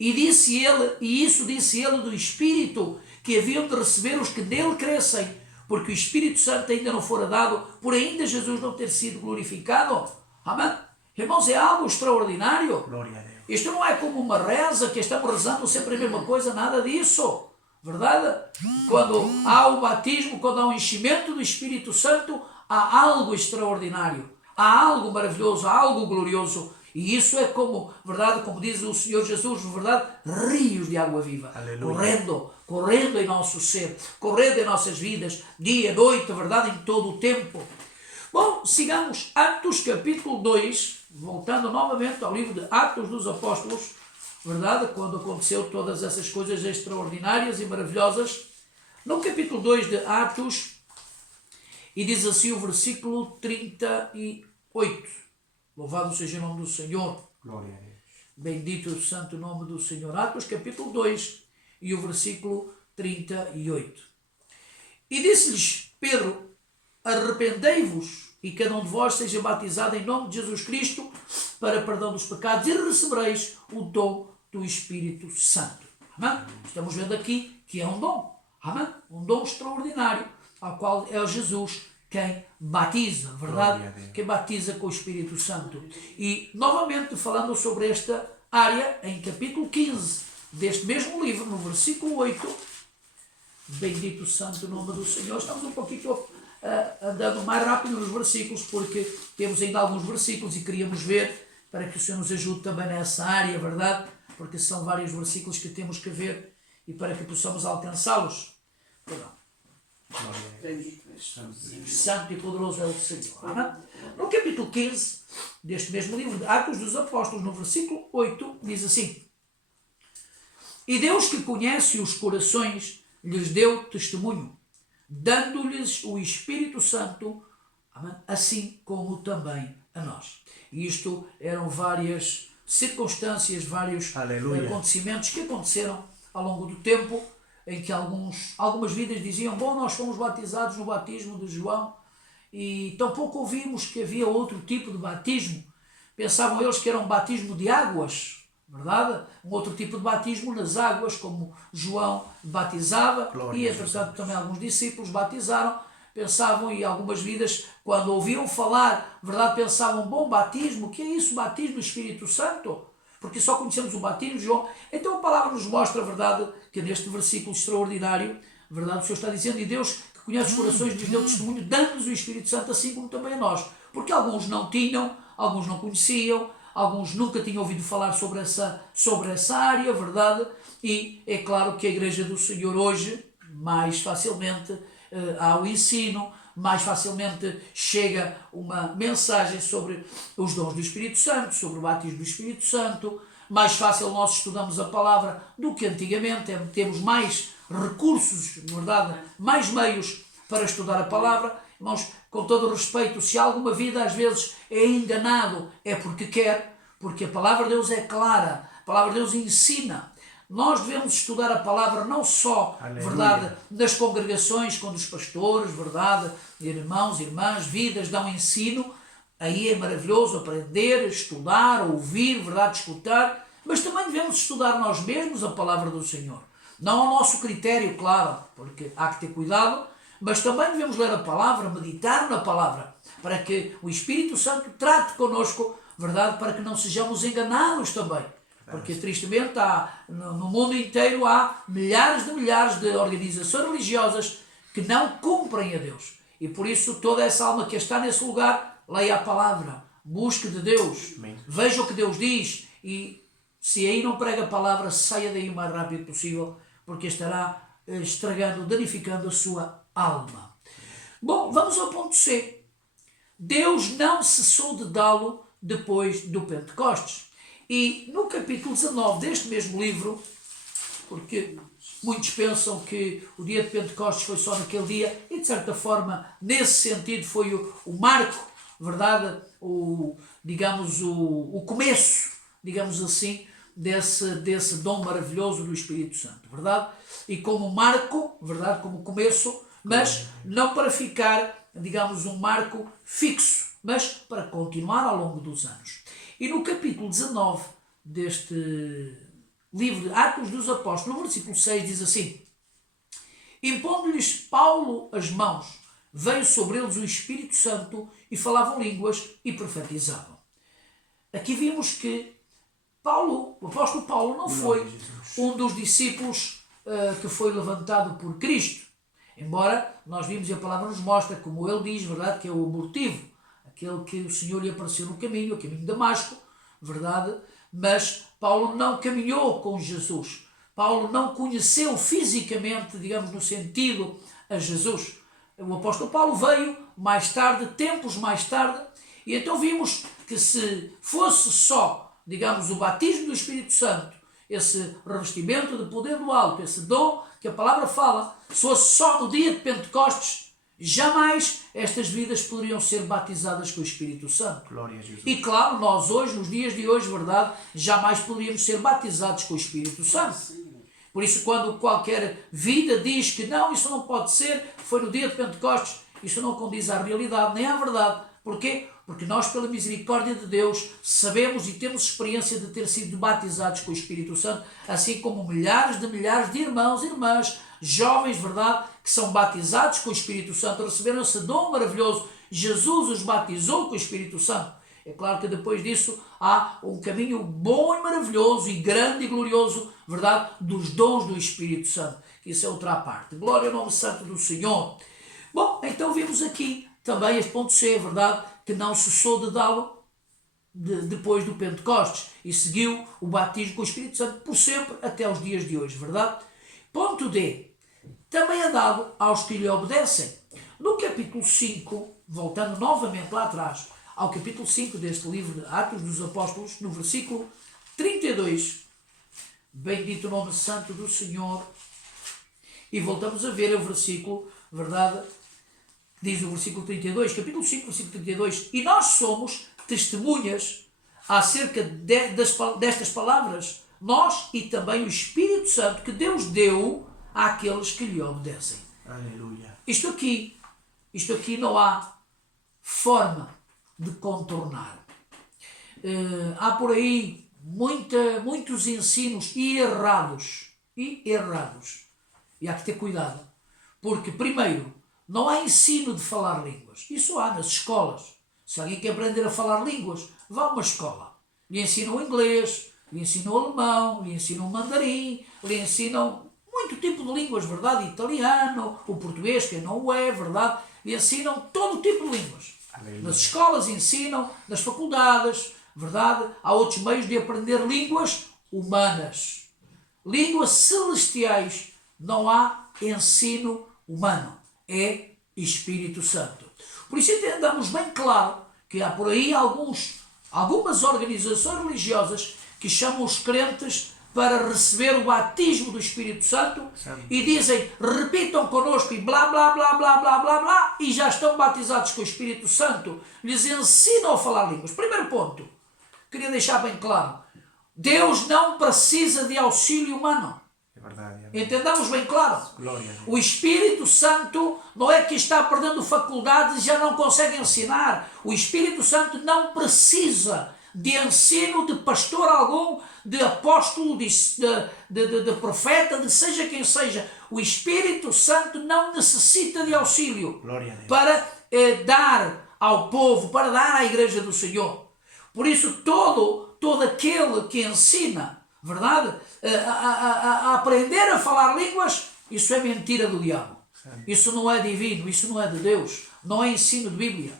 E disse ele, e isso disse ele do Espírito, que haviam de receber os que nele crescem, porque o Espírito Santo ainda não fora dado, por ainda Jesus não ter sido glorificado. Amém? Irmãos, é algo extraordinário. Glória a Deus. Isto não é como uma reza, que estamos rezando sempre a mesma coisa, nada disso. Verdade? Quando há o batismo, quando há o enchimento do Espírito Santo, há algo extraordinário, há algo maravilhoso, há algo glorioso. E isso é como, verdade, como diz o Senhor Jesus, verdade, rios de água viva, correndo em nosso ser, correndo em nossas vidas, dia, noite, verdade, em todo o tempo. Bom, sigamos Atos capítulo 2, voltando novamente ao livro de Atos dos Apóstolos, verdade, quando aconteceu todas essas coisas extraordinárias e maravilhosas. No capítulo 2 de Atos, e diz assim o versículo 38. Louvado seja o nome do Senhor. Glória a Deus. Bendito o santo nome do Senhor. Atos capítulo 2 e o versículo 38. E disse-lhes Pedro, arrependei-vos e cada um de vós seja batizado em nome de Jesus Cristo para perdão dos pecados e recebereis o dom do Espírito Santo. Amém? Estamos vendo aqui que é um dom. Amém? Um dom extraordinário, ao qual é Jesus quem batiza, verdade? Quem batiza com o Espírito Santo. E, novamente, falando sobre esta área, em capítulo 15 deste mesmo livro, no versículo 8, bendito o santo nome do Senhor. Estamos um pouquinho andando mais rápido nos versículos, porque temos ainda alguns versículos e queríamos ver, para que o Senhor nos ajude também nessa área, verdade? Porque são vários versículos que temos que ver e para que possamos alcançá-los. Perdão. Santo e poderoso é o Senhor. No capítulo 15 deste mesmo livro de Atos dos Apóstolos, no versículo 8, diz assim: E Deus que conhece os corações lhes deu testemunho, dando-lhes o Espírito Santo, assim como também a nós. E isto eram várias circunstâncias, vários acontecimentos que aconteceram ao longo do tempo, em que algumas vidas diziam, bom, nós fomos batizados no batismo de João e tampouco ouvimos que havia outro tipo de batismo. Pensavam eles que era um batismo de águas, verdade? Um outro tipo de batismo nas águas, como João batizava, e entretanto também alguns discípulos batizaram. Pensavam, e algumas vidas, quando ouviam falar, verdade, pensavam, bom, batismo, o que é isso, batismo do Espírito Santo? Porque só conhecemos o batismo de João. Então a palavra nos mostra a verdade que neste versículo extraordinário verdade, o Senhor está dizendo, e Deus que conhece os corações lhes deu testemunho, dando-nos o Espírito Santo, assim como também a nós. Porque alguns não tinham, alguns não conheciam, alguns nunca tinham ouvido falar sobre essa área, verdade? E é claro que a Igreja do Senhor hoje, mais facilmente há o ensino, mais facilmente chega uma mensagem sobre os dons do Espírito Santo, sobre o batismo do Espírito Santo. Mais fácil nós estudamos a palavra do que antigamente, temos mais recursos, verdade, mais meios para estudar a palavra. Irmãos, com todo o respeito, se alguma vida às vezes é enganado, é porque quer, porque a palavra de Deus é clara, a palavra de Deus ensina. Nós devemos estudar a palavra não só, verdade, nas congregações, quando os pastores, verdade, irmãos, irmãs, vidas dão ensino, aí é maravilhoso aprender, estudar, ouvir, verdade, escutar, mas também devemos estudar nós mesmos a palavra do Senhor. Não ao nosso critério, claro, porque há que ter cuidado, mas também devemos ler a palavra, meditar na palavra, para que o Espírito Santo trate connosco, verdade, para que não sejamos enganados também. Porque tristemente no mundo inteiro há milhares de organizações religiosas que não cumprem a Deus. E por isso toda essa alma que está nesse lugar, leia a palavra, busque de Deus, veja o que Deus diz e se aí não prega a palavra, saia daí o mais rápido possível, porque estará estragando, danificando a sua alma. Bom, vamos ao ponto C. Deus não cessou de dá-lo depois do Pentecostes. E no capítulo 19 deste mesmo livro, porque muitos pensam que o dia de Pentecostes foi só naquele dia, e de certa forma, nesse sentido, foi o marco, verdade, o começo, digamos assim, desse dom maravilhoso do Espírito Santo, verdade? E como marco, verdade, como começo, mas não para ficar, digamos, um marco fixo, mas para continuar ao longo dos anos. E no capítulo 19 deste livro de Atos dos Apóstolos, no versículo 6, diz assim: impondo-lhes Paulo as mãos, veio sobre eles o Espírito Santo e falavam línguas e profetizavam. Aqui vimos que o apóstolo Paulo não foi um dos discípulos que foi levantado por Cristo. Embora nós vimos e a palavra nos mostra, como ele diz, verdade, que é o abortivo, aquele que o Senhor lhe apareceu no caminho, o caminho de Damasco, verdade? Mas Paulo não caminhou com Jesus. Paulo não conheceu fisicamente, digamos, no sentido a Jesus. O apóstolo Paulo veio mais tarde, tempos mais tarde, e então vimos que se fosse só, digamos, o batismo do Espírito Santo, esse revestimento de poder do alto, esse dom que a palavra fala, se fosse só no dia de Pentecostes, jamais estas vidas poderiam ser batizadas com o Espírito Santo. Glória a Jesus. E claro, nós hoje, nos dias de hoje, verdade, jamais poderíamos ser batizados com o Espírito Santo. Por isso, quando qualquer vida diz que não, isso não pode ser, foi no dia de Pentecostes, isso não condiz à realidade, nem à verdade. Porquê? Porque nós, pela misericórdia de Deus, sabemos e temos experiência de ter sido batizados com o Espírito Santo, assim como milhares de irmãos e irmãs, jovens, verdade, que são batizados com o Espírito Santo, receberam esse dom maravilhoso. Jesus os batizou com o Espírito Santo. É claro que depois disso há um caminho bom e maravilhoso e grande e glorioso, verdade, dos dons do Espírito Santo. Isso é outra parte. Glória ao nome santo do Senhor. Bom, então vimos aqui também este ponto C, verdade, que não cessou de dá-lo depois do Pentecostes e seguiu o batismo com o Espírito Santo por sempre até os dias de hoje, verdade? Ponto D. Também é dado aos que lhe obedecem. No capítulo 5, voltando novamente lá atrás, ao capítulo 5 deste livro de Atos dos Apóstolos, no versículo 32, bendito o nome santo do Senhor, e voltamos a ver o versículo, verdade, diz o versículo 32, capítulo 5, versículo 32, e nós somos testemunhas acerca destas palavras, nós e também o Espírito Santo que Deus deu àqueles que lhe obedecem. Aleluia. Isto aqui não há forma de contornar. Há por aí muitos ensinos errados. E há que ter cuidado. Porque, primeiro, não há ensino de falar línguas. Isso há nas escolas. Se alguém quer aprender a falar línguas, vá a uma escola. Lhe ensinam inglês, lhe ensinam alemão, lhe ensinam mandarim, lhe ensinam muito tipo de línguas, verdade? Italiano, o português, que não o é, verdade? E ensinam todo tipo de línguas. Aleluia. Nas escolas ensinam, nas faculdades, verdade? Há outros meios de aprender línguas humanas. Línguas celestiais. Não há ensino humano. É Espírito Santo. Por isso entendamos bem claro que há por aí algumas organizações religiosas que chamam os crentes para receber o batismo do Espírito Santo e dizem, repitam connosco e blá, blá, blá, blá, blá, blá, blá, e já estão batizados com o Espírito Santo. Lhes ensinam a falar línguas. Primeiro ponto, queria deixar bem claro, Deus não precisa de auxílio humano. É verdade. Entendamos bem claro. Glória a Deus. O Espírito Santo não é que está perdendo faculdades e já não consegue ensinar. O Espírito Santo não precisa de ensino de pastor algum, de apóstolo, de profeta, de seja quem seja. O Espírito Santo não necessita de auxílio Glória a Deus. para dar ao povo, para dar à igreja do Senhor. Por isso todo aquele que ensina, verdade, a aprender a falar línguas, isso é mentira do diabo. Isso não é divino, isso não é de Deus, não é ensino de Bíblia.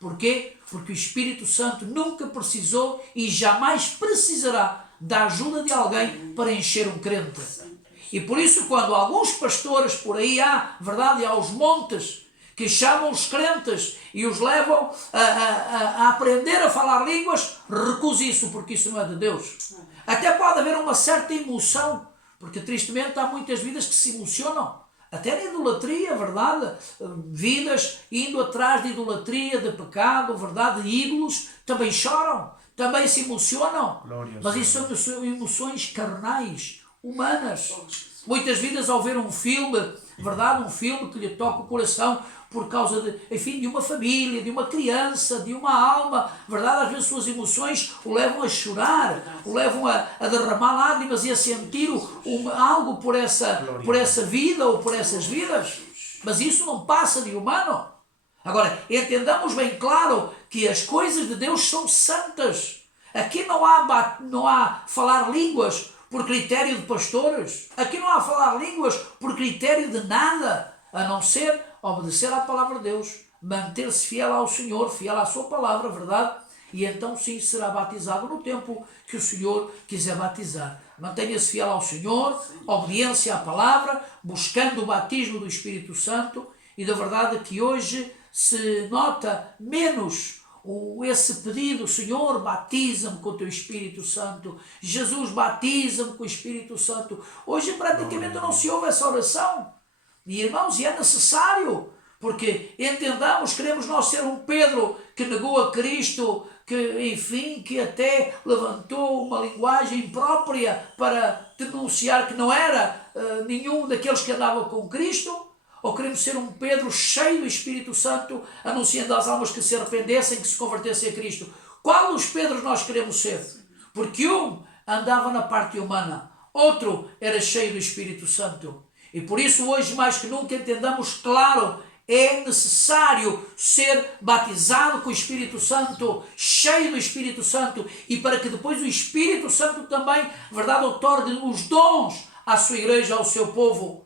Porquê? Porque o Espírito Santo nunca precisou e jamais precisará da ajuda de alguém para encher um crente. E por isso, quando alguns pastores por aí há, verdade, aos montes, que chamam os crentes e os levam a aprender a falar línguas, recuse isso, porque isso não é de Deus. Até pode haver uma certa emoção, porque tristemente há muitas vidas que se emocionam. Até na idolatria, verdade? Vidas indo atrás de idolatria, de pecado, verdade? De ídolos, também choram, também se emocionam. Mas isso são emoções carnais, humanas. Muitas vidas ao ver um filme, verdade? Um filme que lhe toca o coração por causa de uma família, de uma criança, de uma alma, verdade? Às vezes suas emoções o levam a chorar, o levam a derramar lágrimas e a sentir algo por essa vida ou por essas vidas. Mas isso não passa de humano. Agora, entendamos bem claro que as coisas de Deus são santas. Aqui não há falar línguas por critério de pastores. Aqui não há falar línguas por critério de nada, a não ser obedecer à palavra de Deus, manter-se fiel ao Senhor, fiel à sua palavra, verdade? E então sim será batizado no tempo que o Senhor quiser batizar. Mantenha-se fiel ao Senhor, obediência à palavra, buscando o batismo do Espírito Santo, e da verdade que hoje se nota menos esse pedido, Senhor, batiza-me com o teu Espírito Santo, Jesus, batiza-me com o Espírito Santo. Hoje praticamente não se ouve essa oração. E irmãos, e é necessário, porque entendamos, queremos nós ser um Pedro que negou a Cristo, que até levantou uma linguagem própria para denunciar que não era nenhum daqueles que andavam com Cristo, ou queremos ser um Pedro cheio do Espírito Santo, anunciando às almas que se arrependessem, que se convertessem a Cristo? Qual dos Pedros nós queremos ser? Porque um andava na parte humana, outro era cheio do Espírito Santo. E por isso hoje mais que nunca entendamos claro, é necessário ser batizado com o Espírito Santo, cheio do Espírito Santo, e para que depois o Espírito Santo também, verdade, otorgue os dons à sua igreja, ao seu povo.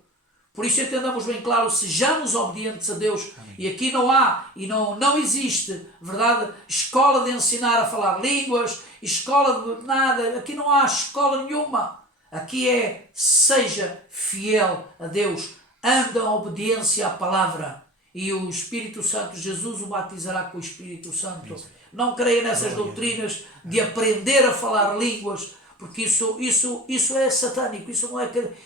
Por isso entendamos bem claro, sejamos obedientes a Deus. Amém. E aqui não há e não existe, verdade, escola de ensinar a falar línguas, escola de nada, aqui não há escola nenhuma. Aqui seja fiel a Deus, anda em obediência à palavra, e o Espírito Santo, Jesus o batizará com o Espírito Santo. Não creia nessas doutrinas de aprender a falar línguas, porque isso é satânico,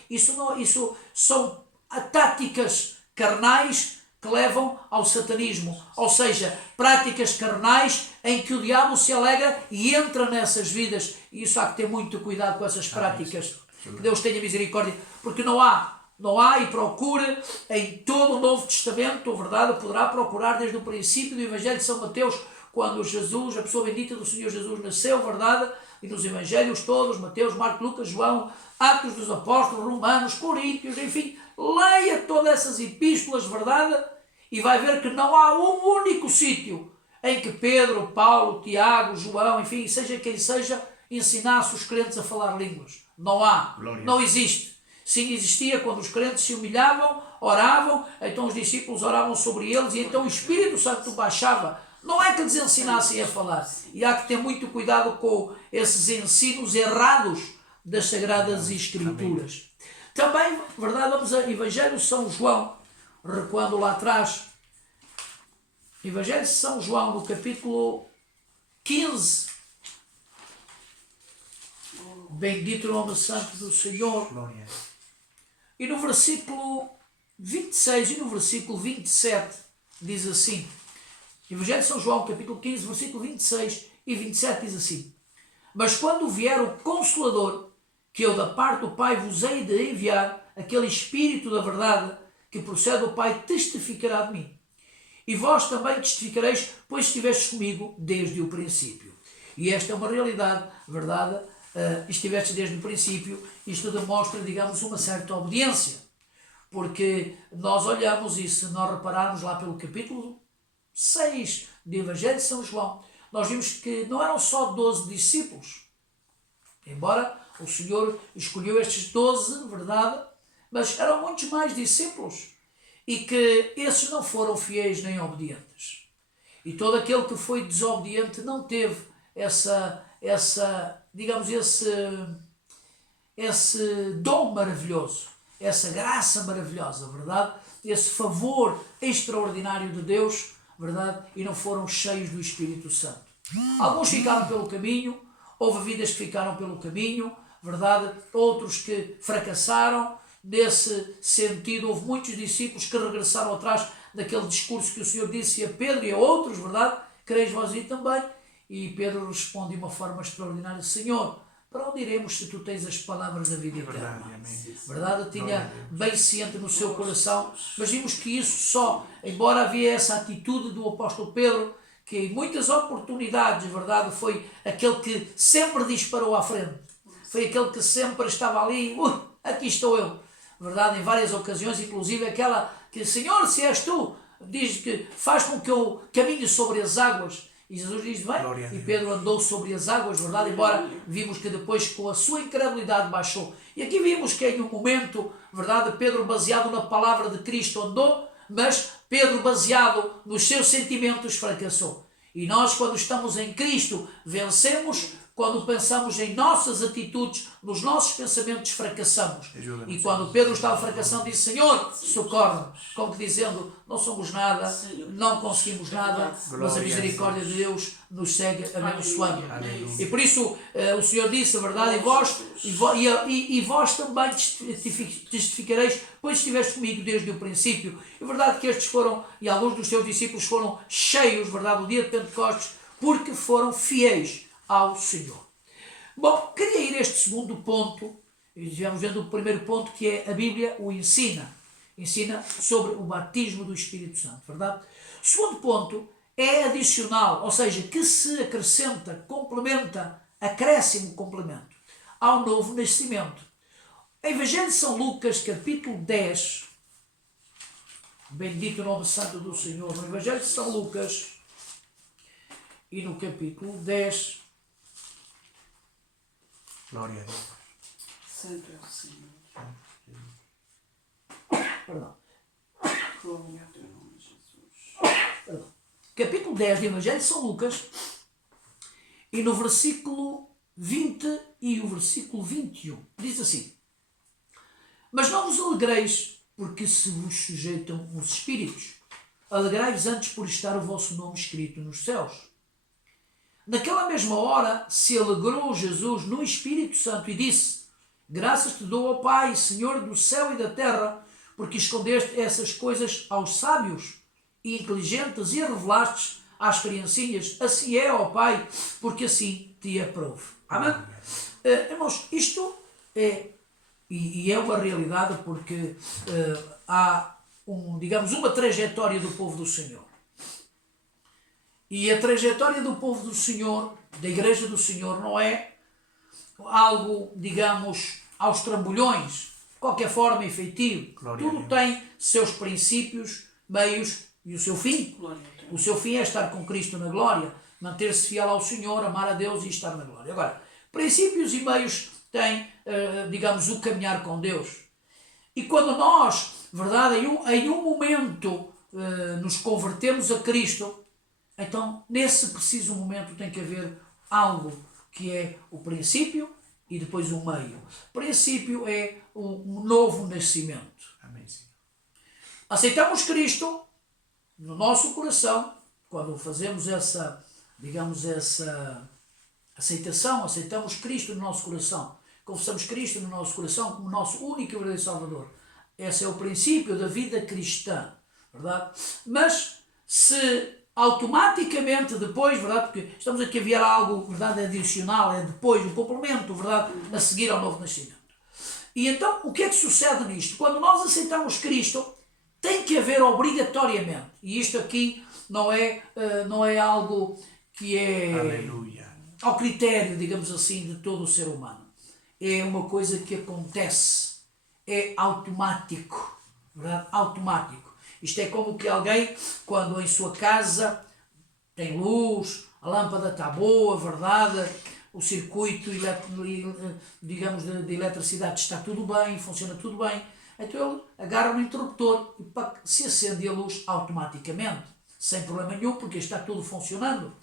isso são táticas carnais que levam ao satanismo, ou seja, práticas carnais em que o diabo se alegra e entra nessas vidas, e isso há que ter muito cuidado com essas práticas. Que Deus tenha misericórdia, porque não há, e procure em todo o Novo Testamento, verdade, poderá procurar desde o princípio do Evangelho de São Mateus, quando Jesus, a pessoa bendita do Senhor Jesus nasceu, verdade, e nos Evangelhos todos, Mateus, Marcos, Lucas, João, Atos dos Apóstolos, Romanos, Coríntios, enfim, leia todas essas epístolas, verdade, e vai ver que não há um único sítio em que Pedro, Paulo, Tiago, João, enfim, seja quem seja, ensinasse os crentes a falar línguas. Não há, não existe. Sim, existia quando os crentes se humilhavam, oravam, então os discípulos oravam sobre eles e então o Espírito Santo baixava. Não é que lhes ensinassem a falar. E há que ter muito cuidado com esses ensinos errados das Sagradas Escrituras. Também, verdade, vamos ao Evangelho de São João, recuando lá atrás. Evangelho de São João, no capítulo 15. Bendito o nome santo do Senhor. Glória. E no versículo 26 e no versículo 27 diz assim. Evangelho de São João, capítulo 15, versículo 26 e 27 diz assim: Mas quando vier o Consolador, que eu da parte do Pai vos hei de enviar, aquele Espírito da verdade, que procede do Pai, testificará de mim. E vós também testificareis, pois estivestes comigo desde o princípio. E esta é uma realidade, verdade? Estivestes desde o princípio, isto demonstra, digamos, uma certa obediência. Porque nós olhamos e se nós repararmos lá pelo capítulo 6 do Evangelho de São João, nós vimos que não eram só 12 discípulos. Embora o Senhor escolheu estes 12, verdade? Mas eram muitos mais discípulos. E que esses não foram fiéis nem obedientes. E todo aquele que foi desobediente não teve digamos, esse dom maravilhoso, essa graça maravilhosa, verdade? Esse favor extraordinário de Deus, verdade? E não foram cheios do Espírito Santo. Alguns ficaram pelo caminho, houve vidas que ficaram pelo caminho, verdade? Outros que fracassaram. Nesse sentido, houve muitos discípulos que regressaram atrás daquele discurso que o Senhor disse a Pedro e a outros, verdade? Creis vós aí também? E Pedro responde de uma forma extraordinária: Senhor, para onde iremos se tu tens as palavras da vida eterna? Verdade? Tinha bem ciente no seu coração, mas vimos que isso só, embora havia essa atitude do apóstolo Pedro, que em muitas oportunidades, verdade, foi aquele que sempre disparou à frente, foi aquele que sempre estava ali, aqui estou eu, verdade, em várias ocasiões, inclusive aquela que, Senhor, se és tu, diz que faz com que eu caminhe sobre as águas. E Jesus diz, vem, e Pedro andou sobre as águas, verdade? Embora vimos que depois com a sua incredulidade baixou. E aqui vimos que em um momento, verdade, Pedro baseado na palavra de Cristo andou, mas Pedro baseado nos seus sentimentos fracassou. E nós, quando estamos em Cristo, vencemos. Quando pensamos em nossas atitudes, nos nossos pensamentos, fracassamos. E quando Pedro estava fracassando, disse, Senhor, socorre-me. Como que dizendo, não somos nada, não conseguimos nada, mas a misericórdia de Deus nos segue abençoando. E por isso o Senhor disse a verdade, e vós também testificareis, pois estiveste comigo desde o princípio. É verdade que estes foram, e alguns dos teus discípulos foram cheios, verdade, no dia de Pentecostes, porque foram fiéis ao Senhor. Bom, queria ir a este segundo ponto, e vamos vendo o primeiro ponto, que é a Bíblia o ensina sobre o batismo do Espírito Santo, verdade? O segundo ponto é adicional, ou seja, que se acrescenta, complementa, acréscimo complemento ao novo nascimento. Evangelho de São Lucas, capítulo 10, bendito o nome santo do Senhor, no Evangelho de São Lucas e no capítulo 10, Glória a Deus. Santo é o Senhor. perdão, Glória ao teu nome, Jesus. perdão, capítulo 10 do Evangelho de São Lucas e no versículo 20 e o versículo 21, diz assim: Mas não vos alegreis porque se vos sujeitam os espíritos, alegrai-vos antes por estar o vosso nome escrito nos céus. Naquela mesma hora se alegrou Jesus no Espírito Santo e disse: Graças te dou, ó Pai, Senhor do céu e da terra, porque escondeste essas coisas aos sábios e inteligentes e a revelaste às criancinhas. Assim é, ó Pai, porque assim te aprouve. Amém? Irmãos, isto é, e é uma realidade, porque há, digamos, uma trajetória do povo do Senhor. E a trajetória do povo do Senhor, da Igreja do Senhor, não é algo, digamos, aos trambolhões, de qualquer forma efetivo. Tudo tem seus princípios, meios e o seu fim. O seu fim é estar com Cristo na glória, manter-se fiel ao Senhor, amar a Deus e estar na glória. Agora, princípios e meios têm, digamos, o caminhar com Deus. E quando nós, verdade, em um momento nos convertemos a Cristo, então nesse preciso momento tem que haver algo que é o princípio e depois o meio. O princípio é um novo nascimento. Amém, Senhor. Aceitamos Cristo no nosso coração, quando fazemos essa, digamos, essa aceitação, aceitamos Cristo no nosso coração, confessamos Cristo no nosso coração como nosso único e verdadeiro Salvador. Esse é o princípio da vida cristã, verdade? Mas se automaticamente depois, verdade, porque estamos aqui a ver algo, verdade, adicional, é depois, um complemento, verdade, a seguir ao novo nascimento. E então, o que é que sucede nisto? Quando nós aceitamos Cristo, tem que haver obrigatoriamente, e isto aqui não é algo que é Aleluia. ao critério, digamos assim, de todo o ser humano. É uma coisa que acontece, é automático, verdade? Automático. Isto é como que alguém, quando em sua casa tem luz, a lâmpada está boa, verdade? O circuito, digamos, de eletricidade está tudo bem, funciona tudo bem. Então ele agarra no interruptor e se acende a luz automaticamente, sem problema nenhum, porque está tudo funcionando.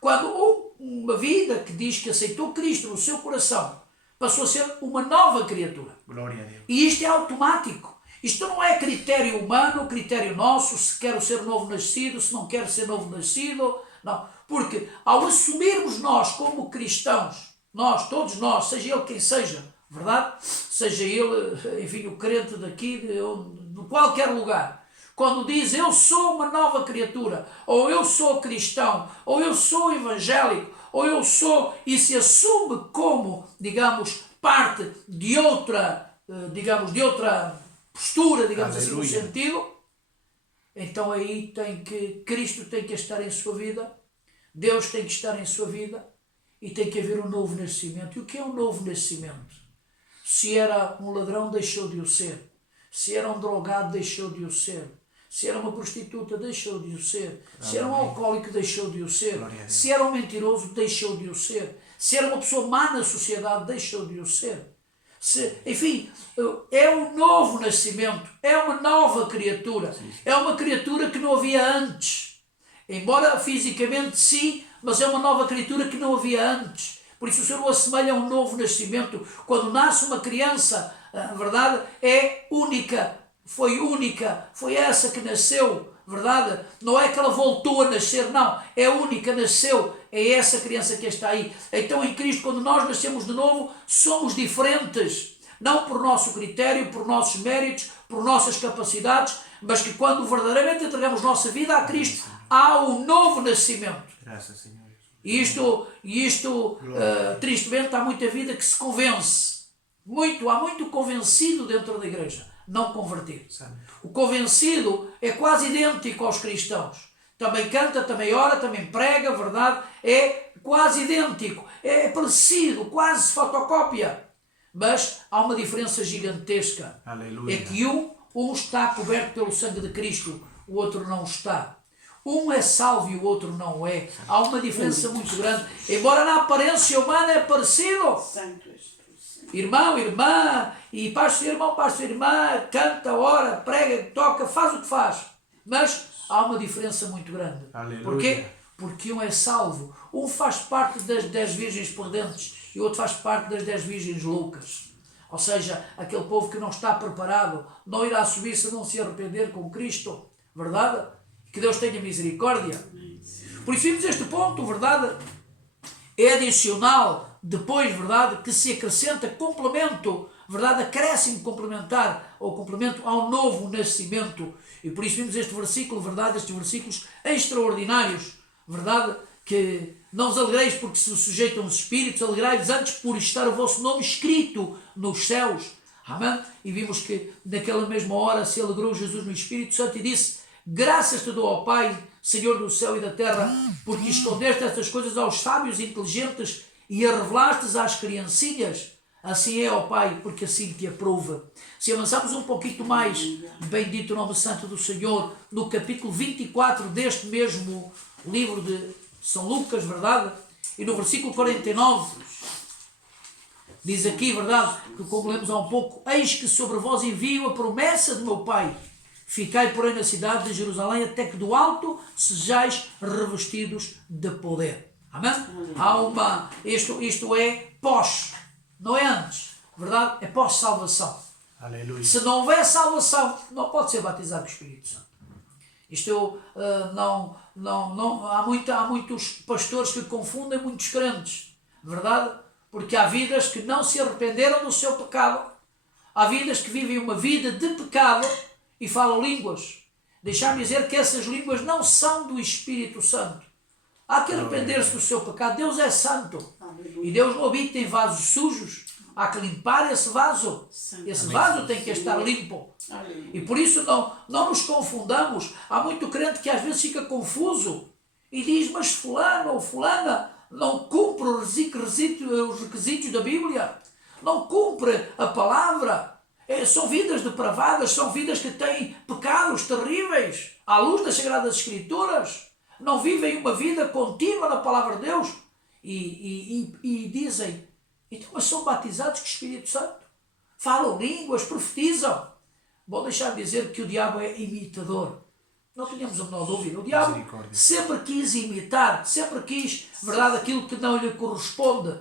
Quando uma vida que diz que aceitou Cristo no seu coração, passou a ser uma nova criatura. Glória a Deus. E isto é automático. Isto não é critério humano, critério nosso, se quero ser novo nascido, se não quero ser novo nascido. Não. Porque ao assumirmos nós como cristãos, nós, todos nós, seja ele quem seja, verdade? Seja ele, enfim, o crente daqui, de qualquer lugar. Quando diz eu sou uma nova criatura, ou eu sou cristão, ou eu sou evangélico, ou eu sou, e se assume como, digamos, parte de outra, postura, digamos assim, no sentido, então aí Cristo tem que estar em sua vida, Deus tem que estar em sua vida, e tem que haver um novo nascimento. E o que é um novo nascimento? Se era um ladrão, deixou de o ser. Se era um drogado, deixou de o ser. Se era uma prostituta, deixou de o ser. Se era um alcoólico, deixou de o ser. Se era um mentiroso, deixou de o ser. Se era uma pessoa má na sociedade, deixou de o ser. Enfim, é um novo nascimento, é uma nova criatura. É uma criatura que não havia antes. Embora fisicamente sim, mas é uma nova criatura que não havia antes. Por isso o Senhor o assemelha a um novo nascimento. Quando nasce uma criança, a verdade, é única, foi essa que nasceu, verdade? Não é que ela voltou a nascer, não, é única, nasceu, é essa criança que está aí. Então em Cristo, quando nós nascemos de novo, somos diferentes, não por nosso critério, por nossos méritos, por nossas capacidades, mas que quando verdadeiramente entregamos nossa vida a Cristo, há um novo nascimento. Graças, Senhor. E isto tristemente, há muita vida que se convence. Há muito convencido dentro da igreja, não convertido. O convencido é quase idêntico aos cristãos. Também canta, também ora, também prega, verdade? É quase idêntico, é parecido, quase fotocópia. Mas há uma diferença gigantesca. Aleluia. É que um está coberto pelo sangue de Cristo, o outro não está. Um é salvo e o outro não é. Há uma diferença muito grande. Embora na aparência humana é parecido. Irmão, irmã, e pastor, irmão, pastor, irmã, canta, ora, prega, toca, faz o que faz. Mas há uma diferença muito grande. Aleluia. Porquê? Porque um é salvo. Um faz parte das 10 virgens prudentes e o outro faz parte das 10 virgens loucas. Ou seja, aquele povo que não está preparado não irá subir se não se arrepender com Cristo. Verdade? Que Deus tenha misericórdia. Por isso vimos este ponto, verdade? É adicional, depois, verdade, que se acrescenta complemento, verdade, acréscimo complementar, ou complemento ao novo nascimento. E por isso vimos este versículo, verdade, estes versículos extraordinários, verdade, que não os alegreis porque se sujeitam os espíritos, alegrai-vos antes por estar o vosso nome escrito nos céus. Amém? E vimos que naquela mesma hora se alegrou Jesus no Espírito Santo e disse: graças te dou ao Pai, Senhor do céu e da terra, porque escondeste estas coisas aos sábios e inteligentes e a revelastes às criancinhas. Assim é, ó Pai, porque assim te aprova. Se avançarmos um pouquinho mais, bendito o nome santo do Senhor, no capítulo 24 deste mesmo livro de São Lucas, verdade? E no versículo 49, Diz aqui, verdade, que como lemos há um pouco, eis que sobre vós envio a promessa de meu Pai. Ficai, porém, na cidade de Jerusalém, até que do alto sejais revestidos de poder. Amém? Isto é pós, não é antes, verdade? É pós-salvação. Aleluia. Se não houver salvação, não pode ser batizado com o Espírito Santo. Isto há muitos pastores que confundem muitos crentes, verdade? Porque há vidas que não se arrependeram do seu pecado, há vidas que vivem uma vida de pecado e falam línguas. Deixar-me dizer que essas línguas não são do Espírito Santo. Há que arrepender-se do seu pecado. Deus é santo e Deus não habita em vasos sujos. Há que limpar esse vaso. Esse vaso tem que estar limpo. E por isso não nos confundamos. Há muito crente que às vezes fica confuso e diz, mas fulano ou fulana não cumpre os requisitos da Bíblia, não cumpre a palavra. São vidas depravadas, são vidas que têm pecados terríveis à luz das Sagradas Escrituras. Não vivem uma vida contínua na palavra de Deus e dizem, então, mas são batizados com o Espírito Santo, falam línguas, profetizam. Vou deixar de dizer que o diabo é imitador. Não tenhamos a menor dúvida. O diabo sempre quis imitar, sempre quis, verdade, aquilo que não lhe corresponde.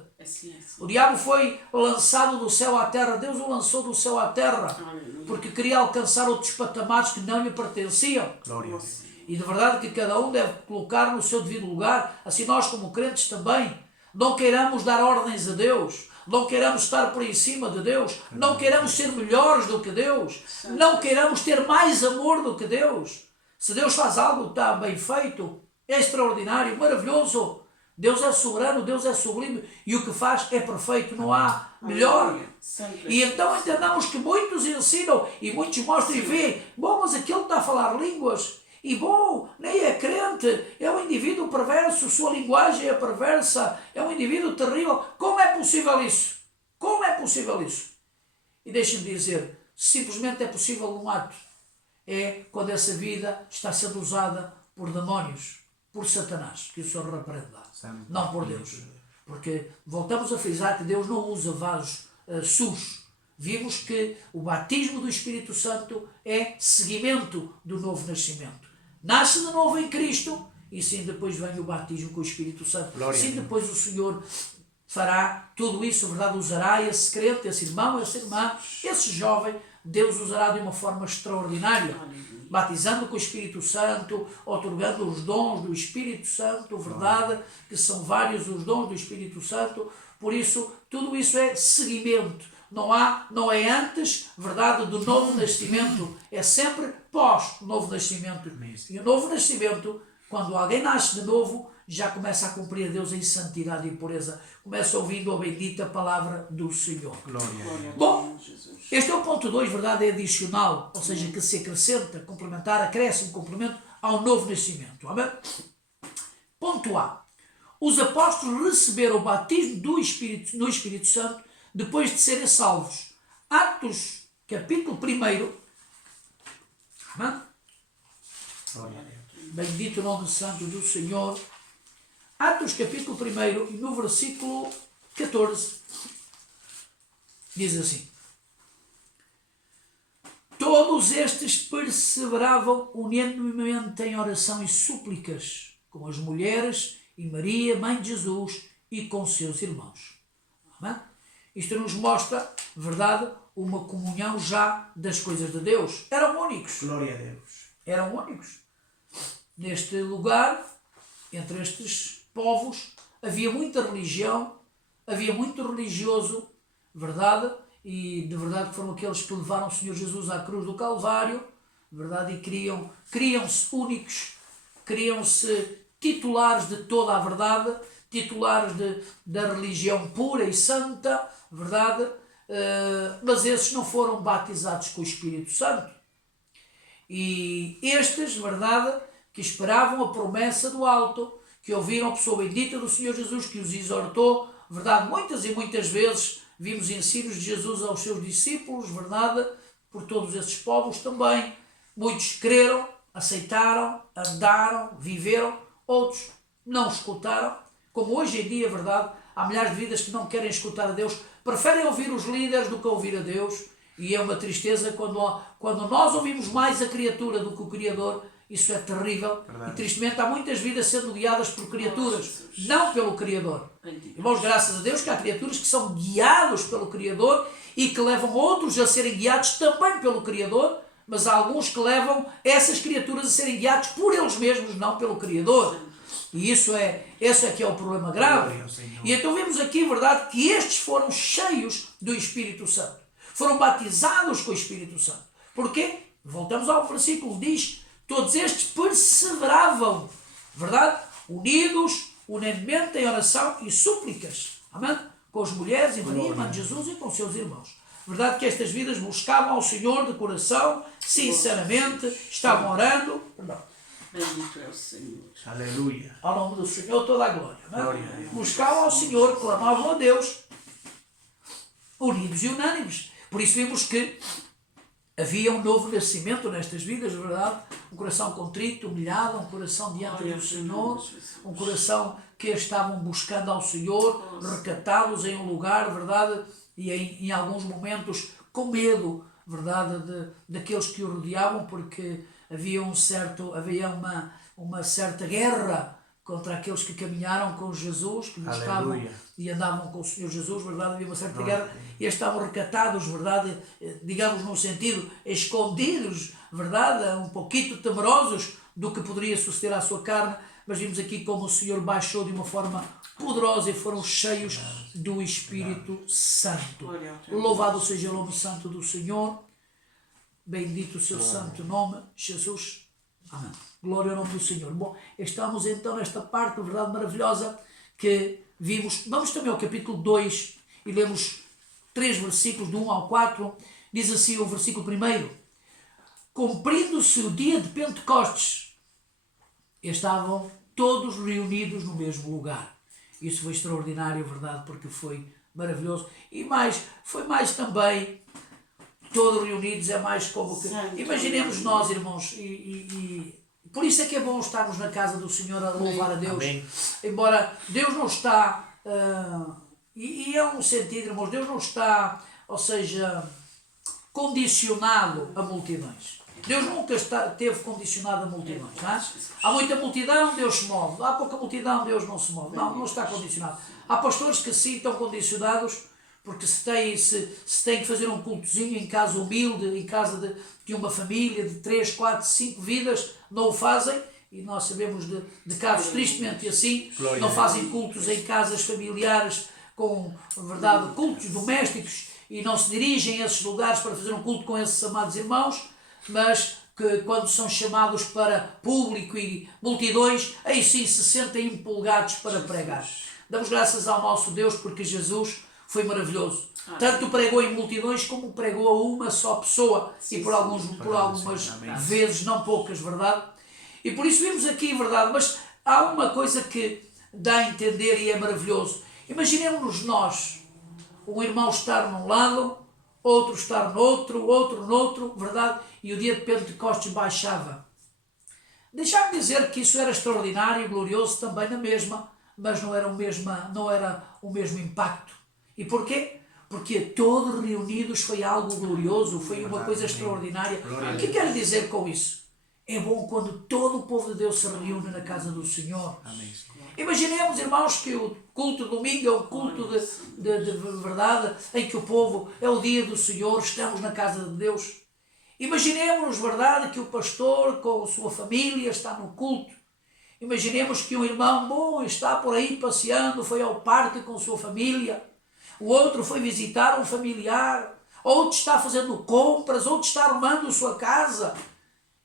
O diabo foi lançado do céu à terra. Deus o lançou do céu à terra porque queria alcançar outros patamares que não lhe pertenciam. Glória a Deus. E de verdade que cada um deve colocar no seu devido lugar. Assim nós como crentes também. Não queiramos dar ordens a Deus, não queiramos estar por em cima de Deus, não queiramos ser melhores do que Deus, não queiramos ter mais amor do que Deus. Se Deus faz algo, está bem feito, é extraordinário, maravilhoso. Deus é soberano, Deus é sublime e o que faz é perfeito, não há melhor. E então entendamos que muitos ensinam e muitos mostram e veem, bom, mas aquele está a falar línguas. E bom, nem é crente, é um indivíduo perverso, sua linguagem é perversa, é um indivíduo terrível. Como é possível isso? Como é possível isso? E deixem-me dizer, simplesmente é possível num ato. É quando essa vida está sendo usada por demónios, por Satanás, que o Senhor repreenda, não por Deus. Porque voltamos a frisar que Deus não usa vasos sujos. Vimos que o batismo do Espírito Santo é seguimento do novo nascimento. Nasce de novo em Cristo e sim depois vem o batismo com o Espírito Santo. Glória sim depois o Senhor fará tudo isso, verdade, usará esse crente, esse irmão, essa irmã, esse jovem, Deus usará de uma forma extraordinária, batizando com o Espírito Santo, otorgando os dons do Espírito Santo, verdade, que são vários os dons do Espírito Santo. Por isso, tudo isso é seguimento. Não é antes, verdade, do novo nascimento. É sempre pós o novo nascimento. E o novo nascimento, quando alguém nasce de novo, já começa a cumprir a Deus em santidade e pureza. Começa ouvindo a bendita palavra do Senhor. Glória. Bom, este é o ponto 2, verdade, é adicional. Ou seja, que se acrescenta, complementar, acresce um complemento ao novo nascimento. Amém? Ponto A. Os apóstolos receberam o batismo no Espírito Santo depois de serem salvos. Atos, capítulo 1. Amém? Bendito o nome santo do Senhor. Atos, capítulo 1, e no versículo 14, diz assim: todos estes perseveravam unanimemente em oração e súplicas com as mulheres e Maria, mãe de Jesus, e com seus irmãos. Amém? Isto nos mostra, verdade, uma comunhão já das coisas de Deus. Eram únicos. Glória a Deus. Eram únicos. Neste lugar, entre estes povos, havia muita religião, havia muito religioso, verdade, e de verdade foram aqueles que levaram o Senhor Jesus à cruz do Calvário, verdade, e criam-se únicos, criam-se titulares de toda a verdade, titulares da religião pura e santa, verdade, mas esses não foram batizados com o Espírito Santo. E estes, verdade, que esperavam a promessa do alto, que ouviram a pessoa bendita do Senhor Jesus, que os exortou, verdade, muitas e muitas vezes vimos ensinos de Jesus aos seus discípulos, verdade, por todos esses povos também. Muitos creram, aceitaram, andaram, viveram, outros não escutaram. Como hoje em dia, verdade, há milhares de vidas que não querem escutar a Deus, preferem ouvir os líderes do que ouvir a Deus, e é uma tristeza quando nós ouvimos mais a criatura do que o Criador. Isso é terrível. Verdade. E tristemente há muitas vidas sendo guiadas por criaturas, não pelo Criador. Irmãos, graças a Deus que há criaturas que são guiados pelo Criador e que levam outros a serem guiados também pelo Criador, mas há alguns que levam essas criaturas a serem guiados por eles mesmos, não pelo Criador. E esse é que é o problema grave. E então vemos aqui, verdade, que estes foram cheios do Espírito Santo. Foram batizados com o Espírito Santo. Porquê? Voltamos ao versículo, diz: todos estes perseveravam, verdade? Unidos, unanimemente em oração e súplicas. Amém? Com as mulheres e Maria, mãe de Jesus, e com seus irmãos. Verdade que estas vidas buscavam ao Senhor de coração, sinceramente, estavam orando. Bendito é o Senhor. Aleluia. Ao nome do Senhor toda a glória. Glória a Deus. Buscavam ao Senhor, clamavam a Deus, unidos e unânimes. Por isso vimos que havia um novo nascimento nestas vidas, verdade? Um coração contrito, humilhado, um coração diante do Senhor, um coração que estavam buscando ao Senhor, recatados em um lugar, verdade? E em alguns momentos com medo, verdade? Daqueles que o rodeavam, porque havia uma certa guerra contra aqueles que caminharam com Jesus, que buscavam e andavam com o Senhor Jesus, verdade? Havia uma certa guerra, e eles estavam recatados, verdade? Digamos num sentido, escondidos, verdade? Um pouquinho temerosos do que poderia suceder à sua carne, mas vimos aqui como o Senhor baixou de uma forma poderosa e foram cheios do Espírito Santo. Louvado seja o nome santo do Senhor, bendito o seu santo nome, Jesus. Amém. Glória ao nome do Senhor. Bom, estamos então nesta parte, verdade, maravilhosa, que vimos. Vamos também ao capítulo 2 e lemos 3 versículos, do 1 ao 4. Diz assim o versículo 1: cumprindo-se o dia de Pentecostes, estavam todos reunidos no mesmo lugar. Isso foi extraordinário, verdade, porque foi maravilhoso. E foi mais também, todos reunidos, é mais como que... Imaginemos nós, irmãos, por isso é que é bom estarmos na casa do Senhor a louvar a Deus. Amém. Embora Deus não está, e é um sentido, irmãos, Deus não está, ou seja, condicionado a multidões. Deus nunca teve condicionado a multidões. Não é? Há muita multidão, Deus se move. Há pouca multidão, Deus não se move. Não está condicionado. Há pastores que sim estão condicionados, porque se tem que fazer um cultozinho em casa humilde, em casa de uma família de 3, 4, 5 vidas, não o fazem, e nós sabemos de casos tristemente assim, não fazem cultos em casas familiares com, verdade, cultos domésticos, e não se dirigem a esses lugares para fazer um culto com esses amados irmãos, mas que quando são chamados para público e multidões, aí sim se sentem empolgados para pregar. Damos graças ao nosso Deus porque Jesus foi maravilhoso. Tanto pregou em multidões como pregou a uma só pessoa, e por algumas vezes, não poucas, verdade? E por isso vimos aqui, verdade, mas há uma coisa que dá a entender e é maravilhoso. Imaginemos nós, um irmão estar num lado, outro estar noutro, outro noutro, verdade? E o dia de Pentecostes baixava. Deixar-me dizer que isso era extraordinário e glorioso também na mesma, mas não era o mesmo impacto. E porquê? Porque todos reunidos foi algo glorioso, foi uma coisa extraordinária. O que quero dizer com isso? É bom quando todo o povo de Deus se reúne na casa do Senhor. Amém. Imaginemos, irmãos, que o culto de domingo é um culto de verdade, em que o povo é o dia do Senhor, estamos na casa de Deus. Imaginemos, verdade, que o pastor com a sua família está no culto. Imaginemos que um irmão bom está por aí passeando, foi ao parque com a sua família. O outro foi visitar um familiar. Outro está fazendo compras, outro está arrumando a sua casa.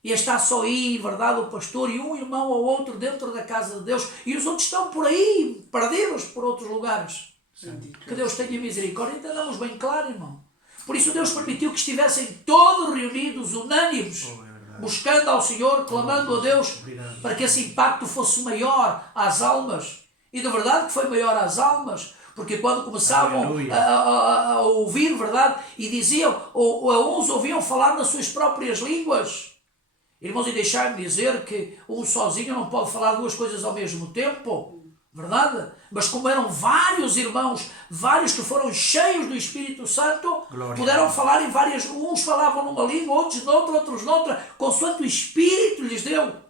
E está só aí, verdade, o pastor e um irmão ou outro dentro da casa de Deus. E os outros estão por aí, perdidos por outros lugares. Que Deus tenha misericórdia. Entendamos bem claro, irmão. Por isso Deus permitiu que estivessem todos reunidos, unânimes, buscando ao Senhor, clamando a Deus, para que esse impacto fosse maior às almas. E de verdade que foi maior às almas. Porque quando começavam a ouvir, verdade, e diziam, ou uns ouviam falar nas suas próprias línguas. Irmãos, e deixar-me dizer que um sozinho não pode falar duas coisas ao mesmo tempo. verdade? Mas como eram vários irmãos, vários que foram cheios do Espírito Santo, Glória. puderam falar em várias, uns falavam numa língua, outros noutra, outros noutra, consoante o Espírito lhes deu.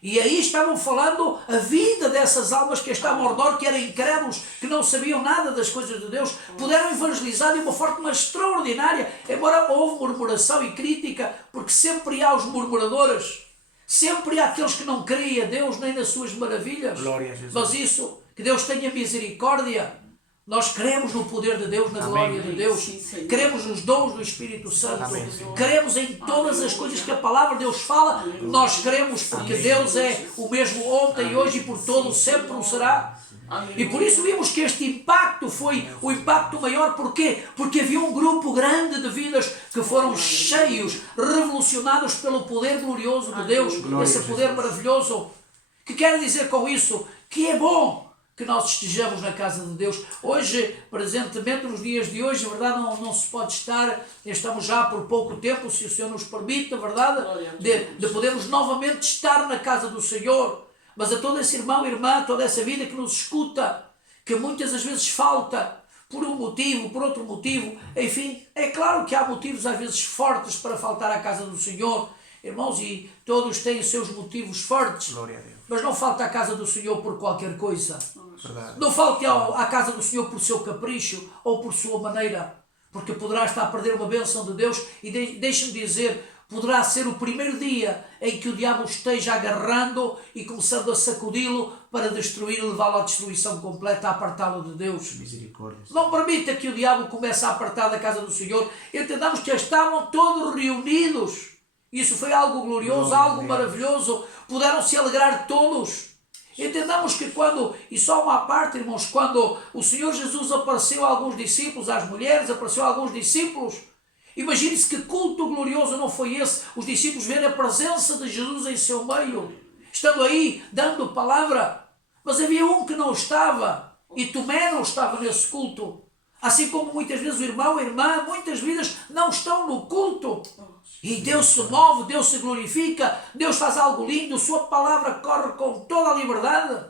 E aí estavam falando a vida dessas almas que estavam ao redor, que eram incrédulos, que não sabiam nada das coisas de Deus, puderam evangelizar de uma forma extraordinária, embora houve murmuração e crítica, porque sempre há os murmuradores, sempre há aqueles que não creem a Deus nem nas suas maravilhas. Glória a Jesus. Mas isso, que Deus tenha misericórdia. Nós cremos no poder de Deus, na glória de Deus. Sim, Senhor. Cremos nos dons do Espírito Santo. Amém. Cremos em todas as coisas que a palavra de Deus fala. Nós cremos porque Deus é o mesmo ontem, hoje e por todo sempre o será. E por isso vimos que este impacto foi o impacto maior. Porquê? Porque havia um grupo grande de vidas que foram cheios, revolucionados pelo poder glorioso de Deus. Esse poder maravilhoso. Que quer dizer com isso? Que é bom que nós estejamos na casa de Deus. Hoje, presentemente, nos dias de hoje, a verdade, não se pode estar, estamos já por pouco tempo, se o Senhor nos permite, a verdade, de podermos novamente estar na casa do Senhor. Mas a todo esse irmão e irmã, toda essa vida que nos escuta, que muitas das vezes falta, por um motivo, por outro motivo, enfim, é claro que há motivos às vezes fortes para faltar à casa do Senhor, irmãos, e todos têm os seus motivos fortes. Glória a Deus. Mas não falta à casa do Senhor por qualquer coisa. Verdade. Não falte à casa do Senhor por seu capricho ou por sua maneira, porque poderá estar a perder uma bênção de Deus e deixe-me dizer, poderá ser o primeiro dia em que o diabo esteja agarrando e começando a sacudi-lo para destruir e levá-lo à destruição completa, a apartá-lo de Deus. Misericórdia. Não permita que o diabo comece a apartar da casa do Senhor. Entendamos que estavam todos reunidos. Isso foi algo glorioso, algo maravilhoso. Puderam se alegrar todos. Entendamos que quando, e só uma parte, irmãos, quando o Senhor Jesus apareceu a alguns discípulos, às mulheres, apareceu a alguns discípulos, imagine-se que culto glorioso não foi esse, os discípulos verem a presença de Jesus em seu meio, estando aí, dando palavra, mas havia um que não estava, e Tomé não estava nesse culto, assim como muitas vezes o irmão, a irmã, muitas vidas não estão no culto, e Deus se move, Deus se glorifica, Deus faz algo lindo, sua palavra corre com toda a liberdade.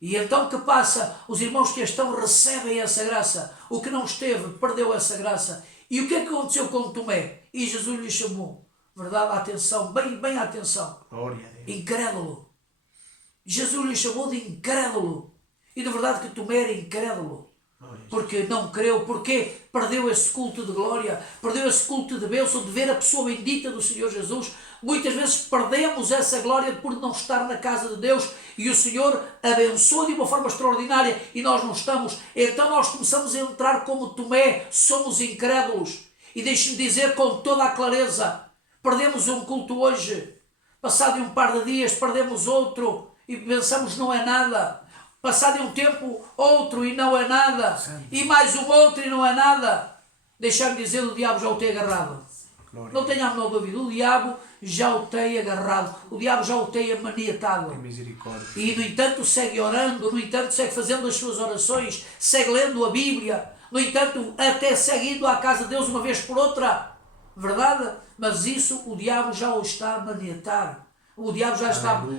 E então que passa? Os irmãos que estão recebem essa graça. O que não esteve perdeu essa graça. E o que é que aconteceu com Tomé? E Jesus lhe chamou, verdade, atenção, bem atenção. Glória a Deus. Incrédulo. Jesus lhe chamou de incrédulo. E de verdade que Tomé era incrédulo. Porque não creu, porque perdeu esse culto de glória, perdeu esse culto de bênção, de ver a pessoa bendita do Senhor Jesus. Muitas vezes perdemos essa glória por não estar na casa de Deus e o Senhor abençoa de uma forma extraordinária e nós não estamos. Então nós começamos a entrar como Tomé, somos incrédulos. E deixe-me dizer com toda a clareza, perdemos um culto hoje, passado um par de dias perdemos outro e pensamos não é nada. Passado um tempo, outro e não é nada. E mais um outro e não é nada. Deixar-me dizer, o diabo já o tem agarrado. Glória. Não tenha a menor dúvida. O diabo já o tem agarrado. O diabo já o tem maniatado. Misericórdia. E, no entanto, segue orando. No entanto, segue fazendo as suas orações. Segue lendo a Bíblia. No entanto, até segue indo à casa de Deus uma vez por outra. Verdade? Mas isso o diabo já o está a maniatar. O diabo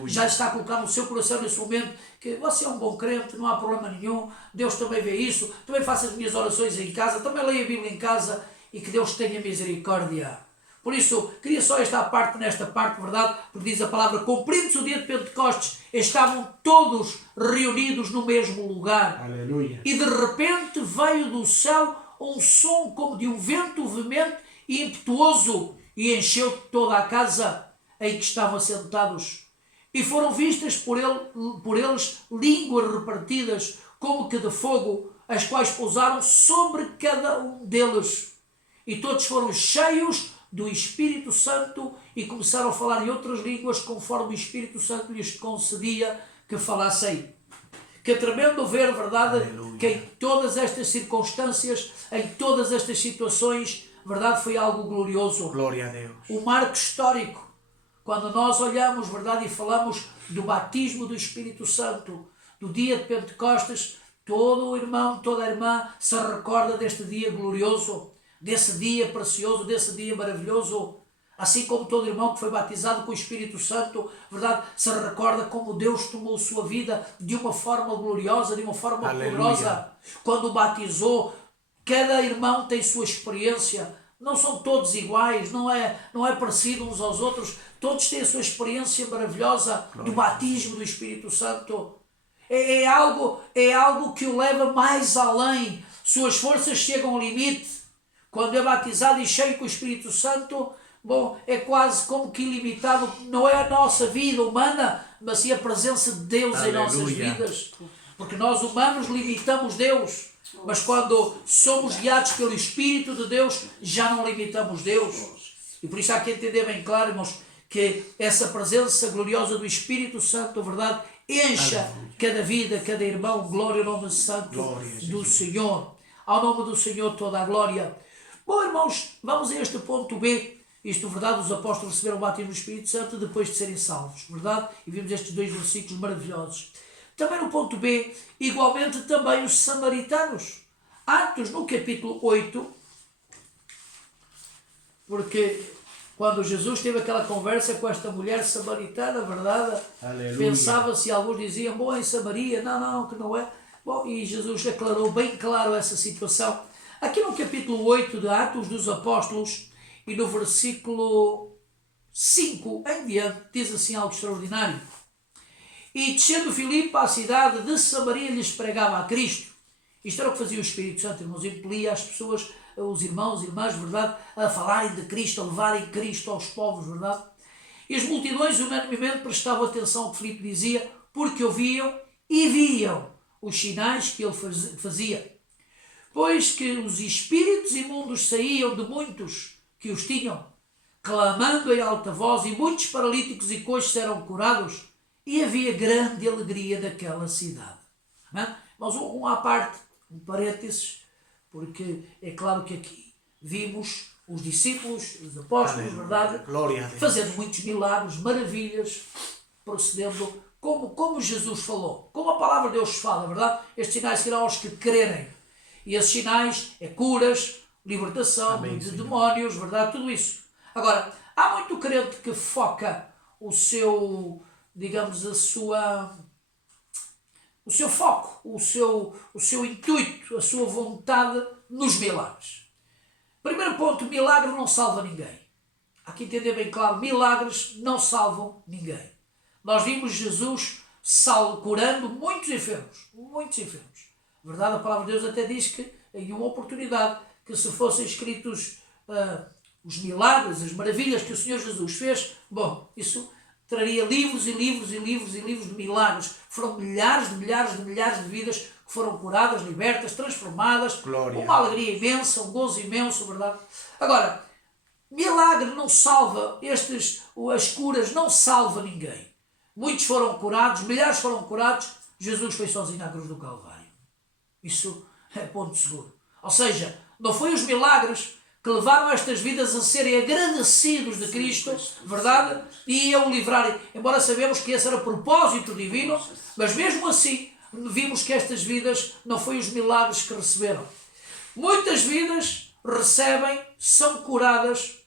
já está a colocar no seu coração nesse momento que você é um bom crente, não há problema nenhum, Deus também vê isso, também faço as minhas orações em casa, também leio a Bíblia em casa e que Deus tenha misericórdia. Por isso, queria só esta parte, nesta parte, verdade, porque diz a palavra, cumprindo-se o dia de Pentecostes, estavam todos reunidos no mesmo lugar. Aleluia. E de repente veio do céu um som como de um vento veemente e impetuoso e encheu toda a casa em que estavam sentados, e foram vistas por eles línguas repartidas como que de fogo, as quais pousaram sobre cada um deles, e todos foram cheios do Espírito Santo e começaram a falar em outras línguas conforme o Espírito Santo lhes concedia que falassem. Que é tremendo ver, verdade, Aleluia. que em todas estas circunstâncias, em todas estas situações, verdade, foi algo glorioso. Glória a Deus. Um marco histórico. Quando nós olhamos, verdade, e falamos do batismo do Espírito Santo, do dia de Pentecostes, todo o irmão, toda a irmã se recorda deste dia glorioso, desse dia precioso, desse dia maravilhoso. Assim como todo irmão que foi batizado com o Espírito Santo, verdade, se recorda como Deus tomou sua vida de uma forma gloriosa, de uma forma poderosa. Quando o batizou, cada irmão tem sua experiência. Não são todos iguais, não é parecido uns aos outros. Todos têm a sua experiência maravilhosa do batismo do Espírito Santo. É algo que o leva mais além. Suas forças chegam ao limite. Quando é batizado e cheio com o Espírito Santo, bom, é quase como que ilimitado. Não é a nossa vida humana, mas sim a presença de Deus em nossas vidas. Porque nós humanos limitamos Deus. Mas quando somos guiados pelo Espírito de Deus, já não limitamos Deus. E por isso há que entender bem claro, irmãos, que essa presença gloriosa do Espírito Santo, verdade, encha cada vida, cada irmão. Glória ao nome santo do Senhor. Ao nome do Senhor toda a glória. Bom, irmãos, vamos a este ponto B. Isto, verdade, os apóstolos receberam o batismo do Espírito Santo depois de serem salvos, verdade? E vimos estes 2 versículos maravilhosos. Também no ponto B, igualmente também os samaritanos. Atos, no capítulo 8, porque quando Jesus teve aquela conversa com esta mulher samaritana, verdade? Pensava-se, alguns diziam, bom, em Samaria, não, que não é. Bom, e Jesus aclarou bem claro essa situação. Aqui no capítulo 8 de Atos dos Apóstolos, e no versículo 5 em diante, diz assim algo extraordinário. E descendo Filipe à cidade de Samaria, lhes pregava a Cristo. Isto era o que fazia o Espírito Santo, irmãos, impelia as pessoas, os irmãos e irmãs, verdade, a falarem de Cristo, a levarem Cristo aos povos, verdade. E as multidões unanimemente prestavam atenção ao que Filipe dizia, porque ouviam e viam os sinais que ele fazia. Pois que os espíritos imundos saíam de muitos que os tinham, clamando em alta voz, e muitos paralíticos e coxos eram curados, e havia grande alegria daquela cidade. Amém? Mas à parte, um parênteses, porque é claro que aqui vimos os discípulos, os apóstolos, verdade, fazendo muitos milagres, maravilhas, procedendo como Jesus falou, como a palavra de Deus fala, verdade? Estes sinais serão aos que crerem. E esses sinais é curas, libertação de demónios, verdade? Tudo isso. Agora, há muito crente que foca o seu, digamos, o seu foco, o seu intuito, a sua vontade nos milagres. Primeiro ponto, milagre não salva ninguém. Há que entender bem claro, milagres não salvam ninguém. Nós vimos Jesus curando muitos enfermos. Verdade, a palavra de Deus até diz que em uma oportunidade que se fossem escritos os milagres, as maravilhas que o Senhor Jesus fez, bom, isso traria livros e livros e livros e livros de milagres. Foram milhares de vidas que foram curadas, libertas, transformadas. Glória. Uma alegria imensa, um gozo imenso, verdade? Agora, milagre não salva, as curas não salva ninguém. Muitos foram curados, milhares foram curados, Jesus foi sozinho à cruz do Calvário. Isso é ponto seguro. Ou seja, não foi os milagres que levaram estas vidas a serem agradecidos de Cristo, verdade? E a o livrarem. Embora sabemos que esse era o propósito divino, mas mesmo assim vimos que estas vidas não foi os milagres que receberam. Muitas vidas recebem, são curadas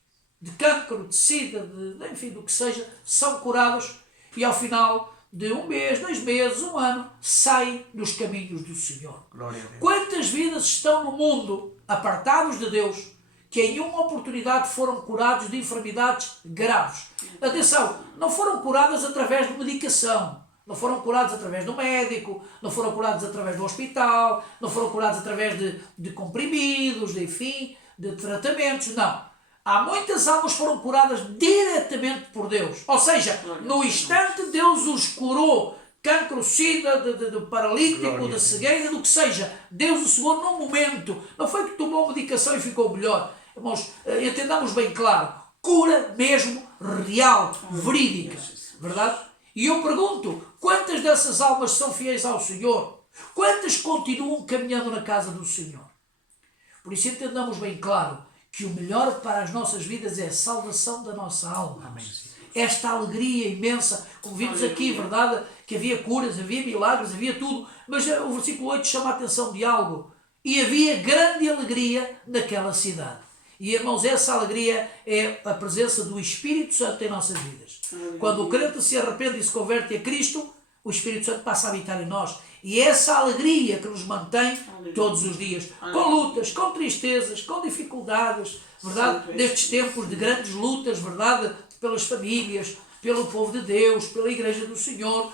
de cancro, de sida, enfim, do que seja, são curados e ao final de 1 mês, 2 meses, 1 ano, saem dos caminhos do Senhor. Quantas vidas estão no mundo apartados de Deus que em uma oportunidade foram curados de enfermidades graves? Atenção, não foram curadas através de medicação, não foram curados através do médico, não foram curados através do hospital, não foram curados através de comprimidos, de tratamentos, não. Há muitas almas que foram curadas diretamente por Deus. Ou seja, no instante Deus os curou. Cancro, sida, de paralítico, de cegueira, do que seja. Deus o segurou num momento. Não foi que tomou medicação e ficou melhor. Irmãos, entendamos bem claro. Cura mesmo real, verídica. Verdade? E eu pergunto, quantas dessas almas são fiéis ao Senhor? Quantas continuam caminhando na casa do Senhor? Por isso entendamos bem claro que o melhor para as nossas vidas é a salvação da nossa alma. Amém. Esta alegria imensa, como vimos aqui, verdade, que havia curas, havia milagres, havia tudo, mas o versículo 8 chama a atenção de algo. E havia grande alegria naquela cidade. E, irmãos, essa alegria é a presença do Espírito Santo em nossas vidas. Quando o crente se arrepende e se converte a Cristo, o Espírito Santo passa a habitar em nós. E é essa alegria que nos mantém todos os dias. Com lutas, com tristezas, com dificuldades, verdade? Nestes tempos de grandes lutas, verdade? Pelas famílias, pelo povo de Deus, pela Igreja do Senhor.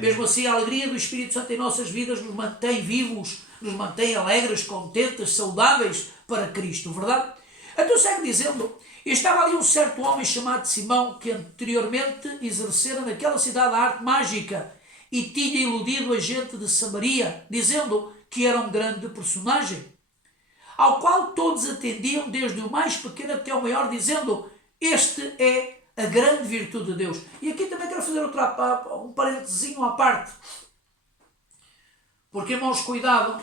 Mesmo assim, a alegria do Espírito Santo em nossas vidas nos mantém vivos, nos mantém alegres, contentes, saudáveis para Cristo, verdade? Então segue dizendo, estava ali um certo homem chamado Simão, que anteriormente exercera naquela cidade a arte mágica e tinha iludido a gente de Samaria, dizendo que era um grande personagem, ao qual todos atendiam, desde o mais pequeno até o maior, dizendo, este é a grande virtude de Deus. E aqui também quero fazer um parentezinho à parte, porque, irmãos, cuidado,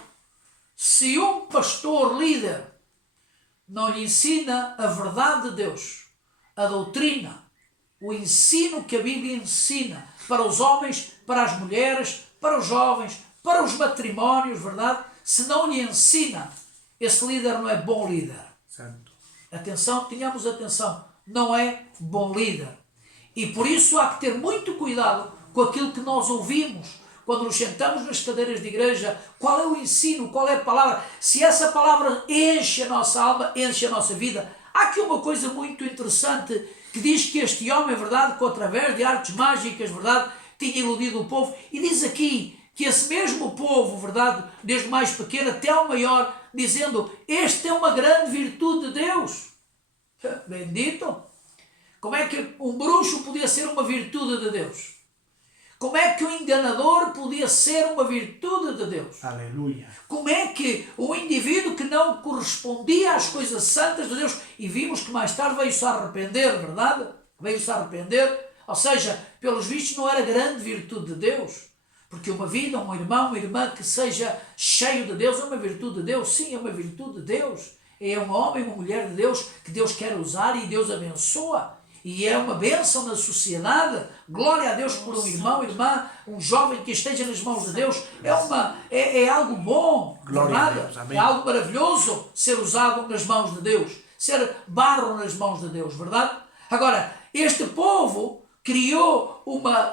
se um pastor líder não lhe ensina a verdade de Deus, a doutrina, o ensino que a Bíblia ensina para os homens, para as mulheres, para os jovens, para os matrimónios, verdade? Se não lhe ensina, esse líder não é bom líder. Santo. Atenção, tenhamos atenção, não é bom líder. E por isso há que ter muito cuidado com aquilo que nós ouvimos, quando nos sentamos nas cadeiras de igreja, qual é o ensino, qual é a palavra, se essa palavra enche a nossa alma, enche a nossa vida. Há aqui uma coisa muito interessante, que diz que este homem, verdade, que através de artes mágicas, verdade, tinha iludido o povo, e diz aqui que esse mesmo povo, verdade, desde o mais pequeno até ao maior, dizendo, esta é uma grande virtude de Deus. Bendito! Como é que um bruxo podia ser uma virtude de Deus? Como é que um enganador podia ser uma virtude de Deus? Aleluia. Como é que um indivíduo que não correspondia às coisas santas de Deus, e vimos que mais tarde veio-se a arrepender, verdade? Veio-se a arrepender, ou seja, pelos vistos não era grande virtude de Deus, porque uma vida, um irmão, uma irmã que seja cheio de Deus é uma virtude de Deus, sim, é uma virtude de Deus, é um homem, uma mulher de Deus que Deus quer usar e Deus abençoa. E é uma bênção na sociedade. Glória a Deus por um irmão, irmã, um jovem que esteja nas mãos de Deus. É algo bom, verdade? É algo maravilhoso ser usado nas mãos de Deus. Ser barro nas mãos de Deus, verdade? Agora, este povo criou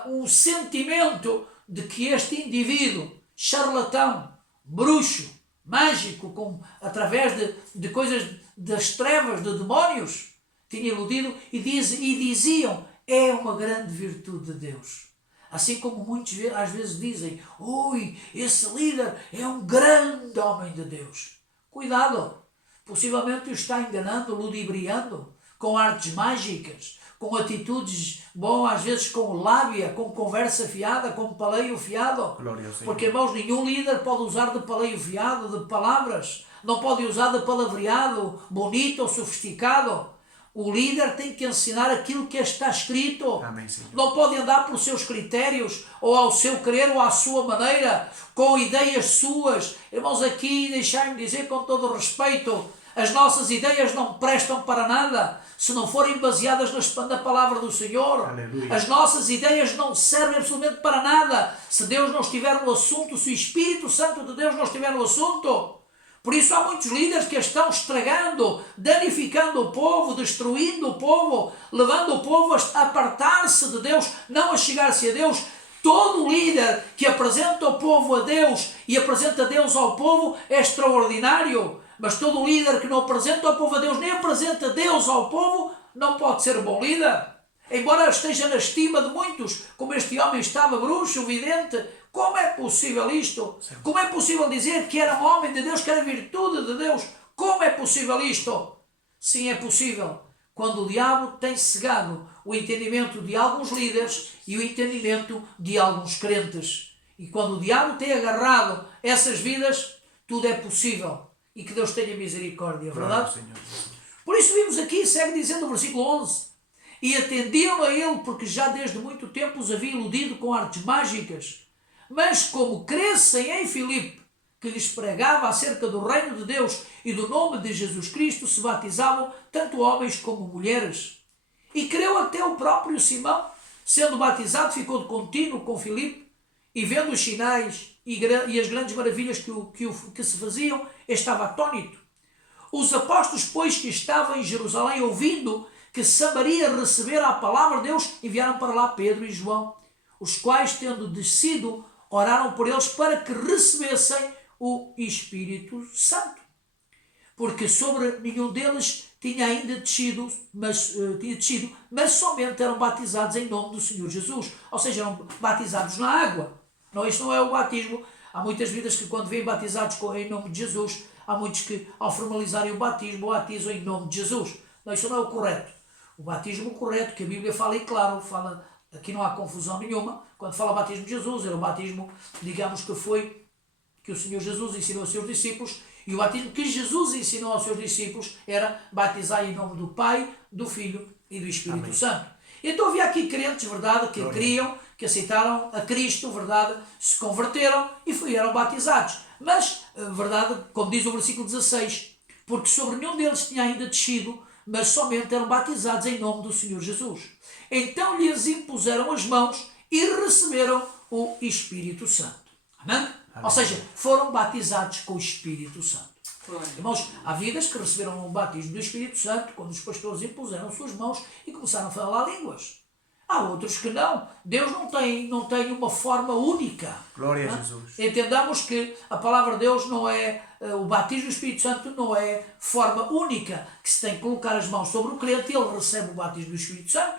um sentimento de que este indivíduo, charlatão, bruxo, mágico, através de coisas das trevas, de demónios, tinha iludido e diziam, é uma grande virtude de Deus. Assim como muitos às vezes dizem, ui, esse líder é um grande homem de Deus. Cuidado, possivelmente o está enganando, ludibriando, com artes mágicas, com atitudes, às vezes com lábia, com conversa fiada, com paleio fiado. Porque, irmãos, nenhum líder pode usar de paleio fiado, de palavras. Não pode usar de palavreado bonito ou sofisticado. O líder tem que ensinar aquilo que está escrito. Amém, não pode andar pelos seus critérios, ou ao seu querer, ou à sua maneira, com ideias suas. Irmãos, aqui deixai-me dizer com todo o respeito, as nossas ideias não prestam para nada se não forem baseadas na palavra do Senhor. Aleluia. As nossas ideias não servem absolutamente para nada se Deus não estiver no assunto, se o Espírito Santo de Deus não estiver no assunto. Por isso há muitos líderes que estão estragando, danificando o povo, destruindo o povo, levando o povo a apartar-se de Deus, não a chegar-se a Deus. Todo líder que apresenta o povo a Deus e apresenta Deus ao povo é extraordinário. Mas todo líder que não apresenta o povo a Deus, nem apresenta Deus ao povo, não pode ser um bom líder. Embora esteja na estima de muitos, como este homem estava, bruxo, vidente, como é possível isto? Como é possível dizer que era um homem de Deus, que era virtude de Deus? Como é possível isto? Sim, é possível. Quando o diabo tem cegado o entendimento de alguns líderes e o entendimento de alguns crentes. E quando o diabo tem agarrado essas vidas, tudo é possível. E que Deus tenha misericórdia, verdade? Por isso vimos aqui, segue dizendo o versículo 11, e atendiam a ele, porque já desde muito tempo os havia iludido com artes mágicas. Mas como crescem em Filipe, que lhes pregava acerca do reino de Deus e do nome de Jesus Cristo, se batizavam tanto homens como mulheres. E creu até o próprio Simão, sendo batizado, ficou de contínuo com Filipe, e vendo os sinais e as grandes maravilhas que se faziam, estava atônito. Os apóstolos, pois, que estavam em Jerusalém, ouvindo que Samaria recebera a palavra de Deus, enviaram para lá Pedro e João, os quais, tendo descido, oraram por eles para que recebessem o Espírito Santo. Porque sobre nenhum deles tinha ainda descido, mas somente eram batizados em nome do Senhor Jesus. Ou seja, eram batizados na água. Não, isto não é o batismo. Há muitas vidas que quando vêm batizados em nome de Jesus, há muitos que ao formalizarem o batismo, batizam em nome de Jesus. Não, isso não é o correto. O batismo correto, que a Bíblia fala, e claro, fala, aqui não há confusão nenhuma, quando fala batismo de Jesus, era o batismo, digamos que foi, que o Senhor Jesus ensinou aos seus discípulos, e o batismo que Jesus ensinou aos seus discípulos era batizar em nome do Pai, do Filho e do Espírito Amém. Santo. Então havia aqui crentes, verdade, que criam, que aceitaram a Cristo, verdade, se converteram e eram batizados. Mas, verdade, como diz o versículo 16, porque sobre nenhum deles tinha ainda descido, mas somente eram batizados em nome do Senhor Jesus. Então lhes impuseram as mãos e receberam o Espírito Santo. Amém? Amém. Ou seja, foram batizados com o Espírito Santo. Irmãos, há vidas que receberam o batismo do Espírito Santo quando os pastores impuseram suas mãos e começaram a falar línguas. Há outros que não. Deus não tem uma forma única. Glória a Jesus. Entendamos que a palavra de Deus não é, o batismo do Espírito Santo não é forma única, que se tem que colocar as mãos sobre o crente e ele recebe o batismo do Espírito Santo.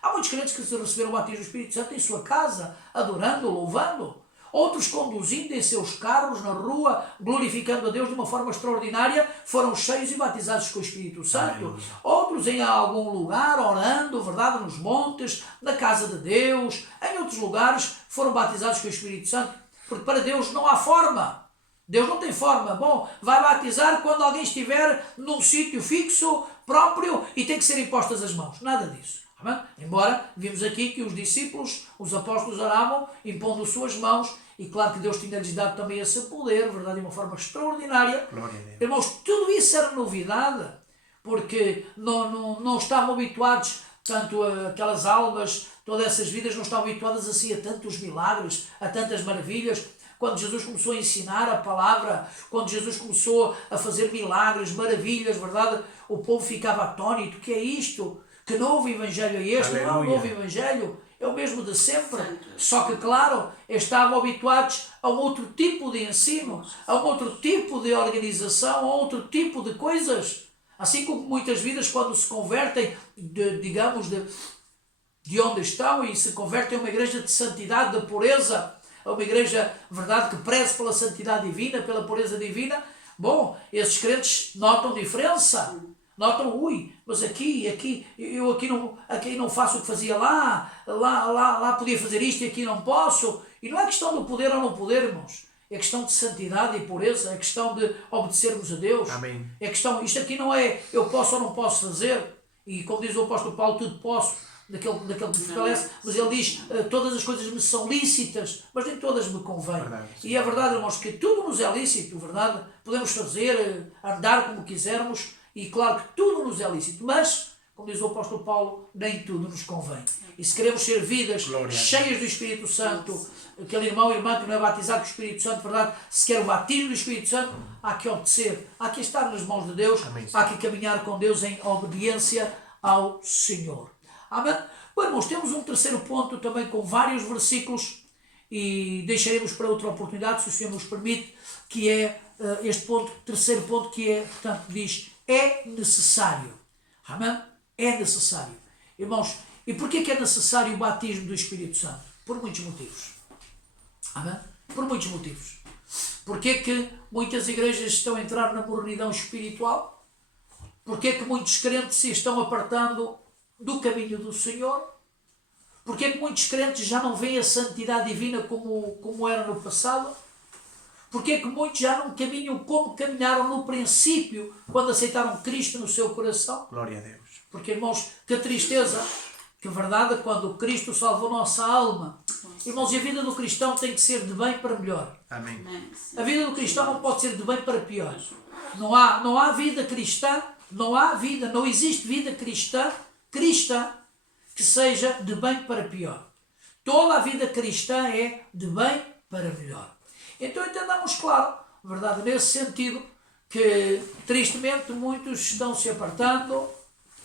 Há muitos crentes que receberam o batismo do Espírito Santo em sua casa, adorando, louvando. Outros conduzindo em seus carros na rua, glorificando a Deus de uma forma extraordinária, foram cheios e batizados com o Espírito Santo. Aleluia. Outros em algum lugar, orando, verdade, nos montes, na casa de Deus, em outros lugares, foram batizados com o Espírito Santo. Porque para Deus não há forma. Deus não tem forma. Bom, vai batizar quando alguém estiver num sítio fixo, próprio, e tem que ser impostas as mãos. Nada disso. Embora vimos aqui que os discípulos, os apóstolos oravam, impondo suas mãos, e claro que Deus tinha-lhes dado também esse poder, verdade, de uma forma extraordinária. Irmãos, tudo isso era novidade, porque não estavam habituados, tanto aquelas almas, todas essas vidas não estavam habituadas assim a tantos milagres, a tantas maravilhas. Quando Jesus começou a ensinar a palavra, quando Jesus começou a fazer milagres, maravilhas, verdade, o povo ficava atônito. O que é isto? Que novo evangelho é este? Aleluia. Não é um novo evangelho, é o mesmo de sempre. Só que, claro, estavam habituados a um outro tipo de ensino, a um outro tipo de organização, a outro tipo de coisas. Assim como muitas vidas, quando se convertem, de onde estão e se convertem a uma igreja de santidade, de pureza, a uma igreja, verdade, que preze pela santidade divina, pela pureza divina, bom, esses crentes notam diferença. Notam, mas eu aqui não faço o que fazia lá podia fazer isto e aqui não posso. E não é questão de poder ou não poder, irmãos. É questão de santidade e pureza, é questão de obedecermos a Deus. Amém. É questão, isto aqui não é eu posso ou não posso fazer. E como diz o apóstolo Paulo, tudo posso, daquele que me fortalece, mas ele diz, todas as coisas me são lícitas, mas nem todas me convêm. E é verdade, irmãos, que tudo nos é lícito, verdade? Podemos fazer, andar como quisermos, e claro que tudo nos é lícito, mas, como diz o apóstolo Paulo, nem tudo nos convém. E se queremos ser vidas cheias do Espírito Santo, aquele irmão ou irmã que não é batizado com o Espírito Santo, verdade, se quer o batismo do Espírito Santo, há que obedecer, há que estar nas mãos de Deus, amém, há que caminhar com Deus em obediência ao Senhor. Amém? Bom, irmãos, temos um terceiro ponto também com vários versículos e deixaremos para outra oportunidade, se o Senhor nos permite, que é este ponto, terceiro ponto, que é, portanto, diz, é necessário. Amém? É necessário. Irmãos, e porquê que é necessário o batismo do Espírito Santo? Por muitos motivos. Amém? Por muitos motivos. Porquê que muitas igrejas estão a entrar na mornidão espiritual? Porquê que muitos crentes se estão apartando do caminho do Senhor? Porquê que muitos crentes já não veem a santidade divina como era no passado? Porquê que muitos já não caminham como caminharam no princípio, quando aceitaram Cristo no seu coração? Glória a Deus. Porque, irmãos, que tristeza, que verdade, quando Cristo salvou nossa alma. Irmãos, e a vida do cristão tem que ser de bem para melhor. Amém. A vida do cristão não pode ser de bem para pior. Não há vida cristã, não existe vida cristã que seja de bem para pior. Toda a vida cristã é de bem para melhor. Então entendamos, claro, verdade, nesse sentido, que tristemente muitos estão se apartando,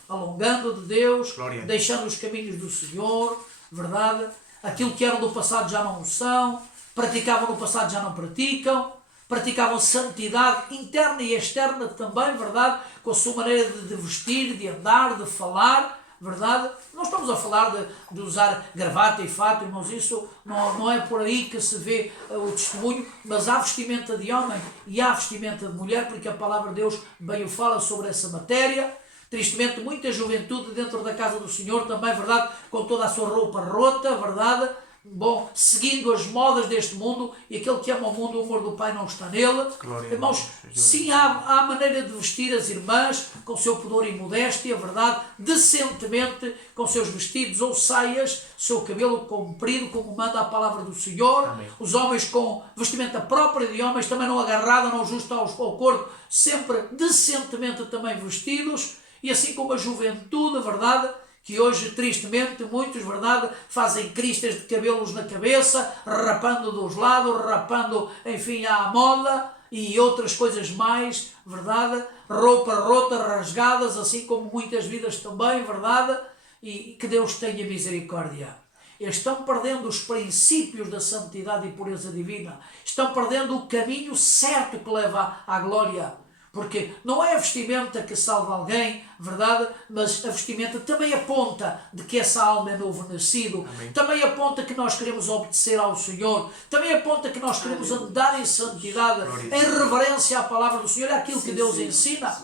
alongando de Deus, Glória. deixando os caminhos do Senhor, verdade? Aquilo que eram do passado já não são, praticavam no passado já não praticam, praticavam santidade interna e externa também, verdade? Com a sua maneira de vestir, de andar, de falar, verdade? Não estamos a falar de usar gravata e fato, irmãos, isso não é por aí que se vê o testemunho, mas há vestimenta de homem e há vestimenta de mulher, porque a palavra de Deus bem o fala sobre essa matéria. Tristemente, muita juventude dentro da casa do Senhor também, verdade? Com toda a sua roupa rota, verdade? Bom, seguindo as modas deste mundo, e aquele que ama o mundo, o amor do Pai não está nele. Glória Irmãos, a Deus. sim, há maneira de vestir as irmãs com seu pudor e modéstia, verdade? Decentemente, com seus vestidos ou saias, seu cabelo comprido, como manda a palavra do Senhor. Amém. Os homens com vestimenta própria de homens, também não agarrada, não justa ao corpo, sempre decentemente também vestidos. E assim como a juventude, verdade? Que hoje, tristemente, muitos, verdade, fazem cristas de cabelos na cabeça, rapando dos lados, rapando, enfim, à moda e outras coisas mais, verdade? Roupa rota, rasgadas, assim como muitas vidas também, verdade? E que Deus tenha misericórdia. Estão perdendo os princípios da santidade e pureza divina. Estão perdendo o caminho certo que leva à glória. Porque não é a vestimenta que salva alguém, verdade? Mas a vestimenta também aponta de que essa alma é novo nascido. Amém. Também aponta que nós queremos obedecer ao Senhor. Também aponta que nós queremos andar em santidade, em reverência à palavra do Senhor, àquilo que Deus ensina.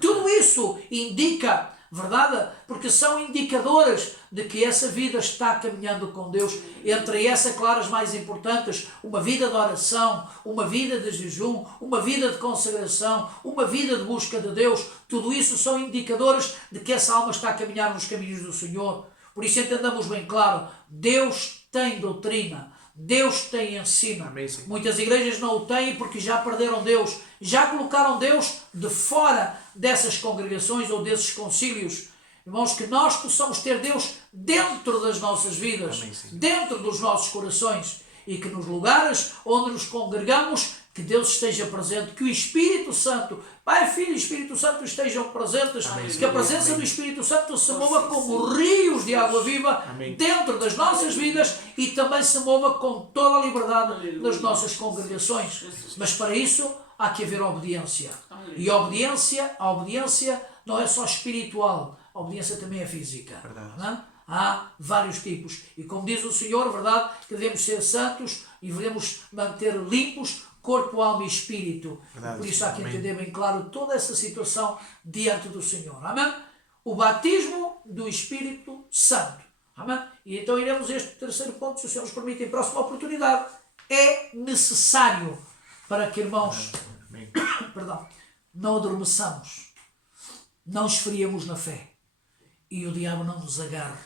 Tudo isso indica, verdade? Porque são indicadores de que essa vida está caminhando com Deus. Entre essas, claro, as mais importantes, uma vida de oração, uma vida de jejum, uma vida de consagração, uma vida de busca de Deus. Tudo isso são indicadores de que essa alma está a caminhar nos caminhos do Senhor. Por isso entendamos bem claro, Deus tem doutrina, Deus tem ensino. Amém. Muitas igrejas não o têm porque já perderam Deus, já colocaram Deus de fora dessas congregações ou desses concílios. Irmãos, que nós possamos ter Deus dentro das nossas vidas, Amém, dentro dos nossos corações, e que nos lugares onde nos congregamos, que Deus esteja presente, que o Espírito Santo, Pai, Filho e Espírito Santo estejam presentes, Amém, que a presença do Espírito Santo se mova como rios de água viva Amém. dentro das nossas vidas e também se mova com toda a liberdade nas nossas congregações. Mas para isso há que haver obediência. E a obediência não é só espiritual, a obediência também é física. Não é? Há vários tipos. E como diz o Senhor, verdade, que devemos ser santos e devemos manter limpos corpo, alma e espírito. Verdade. Por isso há que Amém. entender bem claro toda essa situação diante do Senhor. Amém? O batismo do Espírito Santo. Amém? E então iremos a este terceiro ponto, se o Senhor nos permite, em próxima oportunidade. É necessário para que, irmãos, Amém. perdão, não adormeçamos, não esfriemos na fé e o diabo não nos agarre.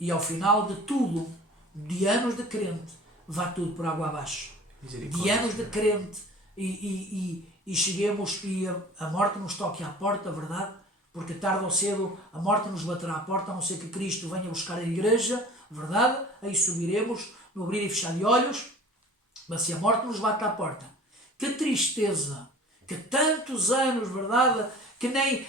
E ao final de tudo, de anos de crente, vai tudo por água abaixo. De anos de crente e cheguemos e a morte nos toque à porta, verdade? Porque tarde ou cedo a morte nos baterá à porta, a não ser que Cristo venha buscar a igreja, verdade? Aí subiremos no abrir e fechar de olhos. Mas se a morte nos bate à porta, que tristeza, que tantos anos, verdade? Que nem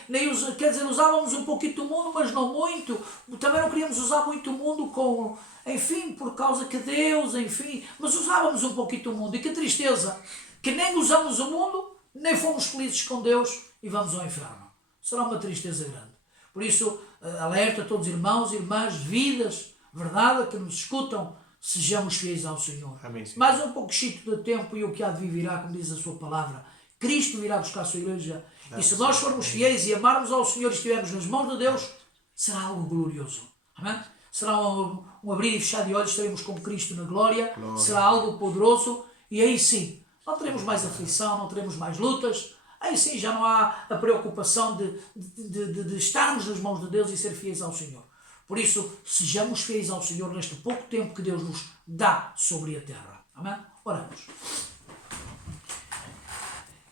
quer dizer, usávamos um pouquinho do mundo, mas não muito. Também não queríamos usar muito o mundo com, enfim, por causa que Deus, enfim, mas usávamos um pouquinho do mundo. E que tristeza, que nem usamos o mundo, nem fomos felizes com Deus e vamos ao inferno. Será uma tristeza grande. Por isso, alerta a todos os irmãos e irmãs, vidas, verdade, que nos escutam, sejamos fiéis ao Senhor. Amém, Senhor. Mais um pouco de tempo e o que há de vir virá, como diz a sua palavra. Cristo virá buscar a sua igreja. E se nós formos fiéis e amarmos ao Senhor e estivermos nas mãos de Deus, será algo glorioso. Amém? Será um abrir e fechar de olhos, estaremos com Cristo na glória. Será algo poderoso. E aí sim, não teremos mais aflição, não teremos mais lutas. Aí sim já não há a preocupação de estarmos nas mãos de Deus e ser fiéis ao Senhor. Por isso, sejamos fiéis ao Senhor neste pouco tempo que Deus nos dá sobre a terra. Amém? Oramos.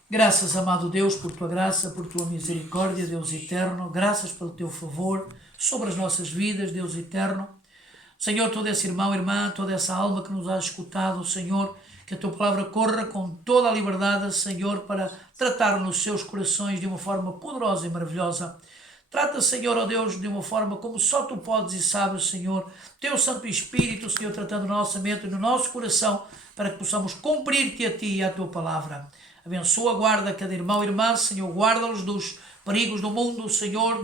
Graças, amado Deus, por tua graça, por tua misericórdia, Deus eterno. Graças pelo teu favor sobre as nossas vidas, Deus eterno. Senhor, todo esse irmão, irmã, toda essa alma que nos ha escutado, Senhor, Que a tua palavra corra com toda a liberdade, Senhor, para tratar nos seus corações de uma forma poderosa e maravilhosa. Trata, Senhor, ó Deus, de uma forma como só tu podes e sabes, Senhor. Teu Santo Espírito, Senhor, tratando na nossa mente e no nosso coração, para que possamos cumprir-te a ti e a tua palavra. Abençoa, guarda cada irmão e irmã, Senhor, guarda-los dos perigos do mundo, Senhor,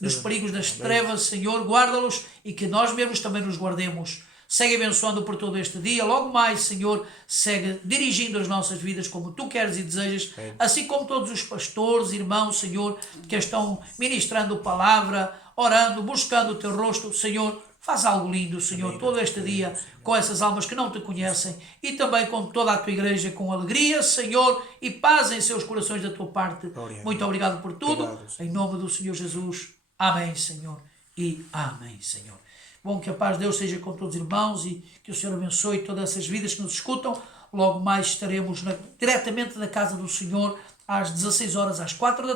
dos perigos das trevas, Senhor, guarda-los e que nós mesmos também nos guardemos. Segue abençoando por todo este dia, logo mais, Senhor, segue dirigindo as nossas vidas como tu queres e desejas, assim como todos os pastores, irmãos, Senhor, que estão ministrando palavra, orando, buscando o teu rosto, Senhor. Faz algo lindo, Senhor, todo este dia, com essas almas que não te conhecem e também com toda a tua igreja, com alegria, Senhor, e paz em seus corações da tua parte. Muito obrigado por tudo. Em nome do Senhor Jesus. Amém, Senhor. E amém, Senhor. Bom, que a paz de Deus seja com todos os irmãos e que o Senhor abençoe todas essas vidas que nos escutam. Logo mais estaremos diretamente da casa do Senhor às 16 horas, às 4 da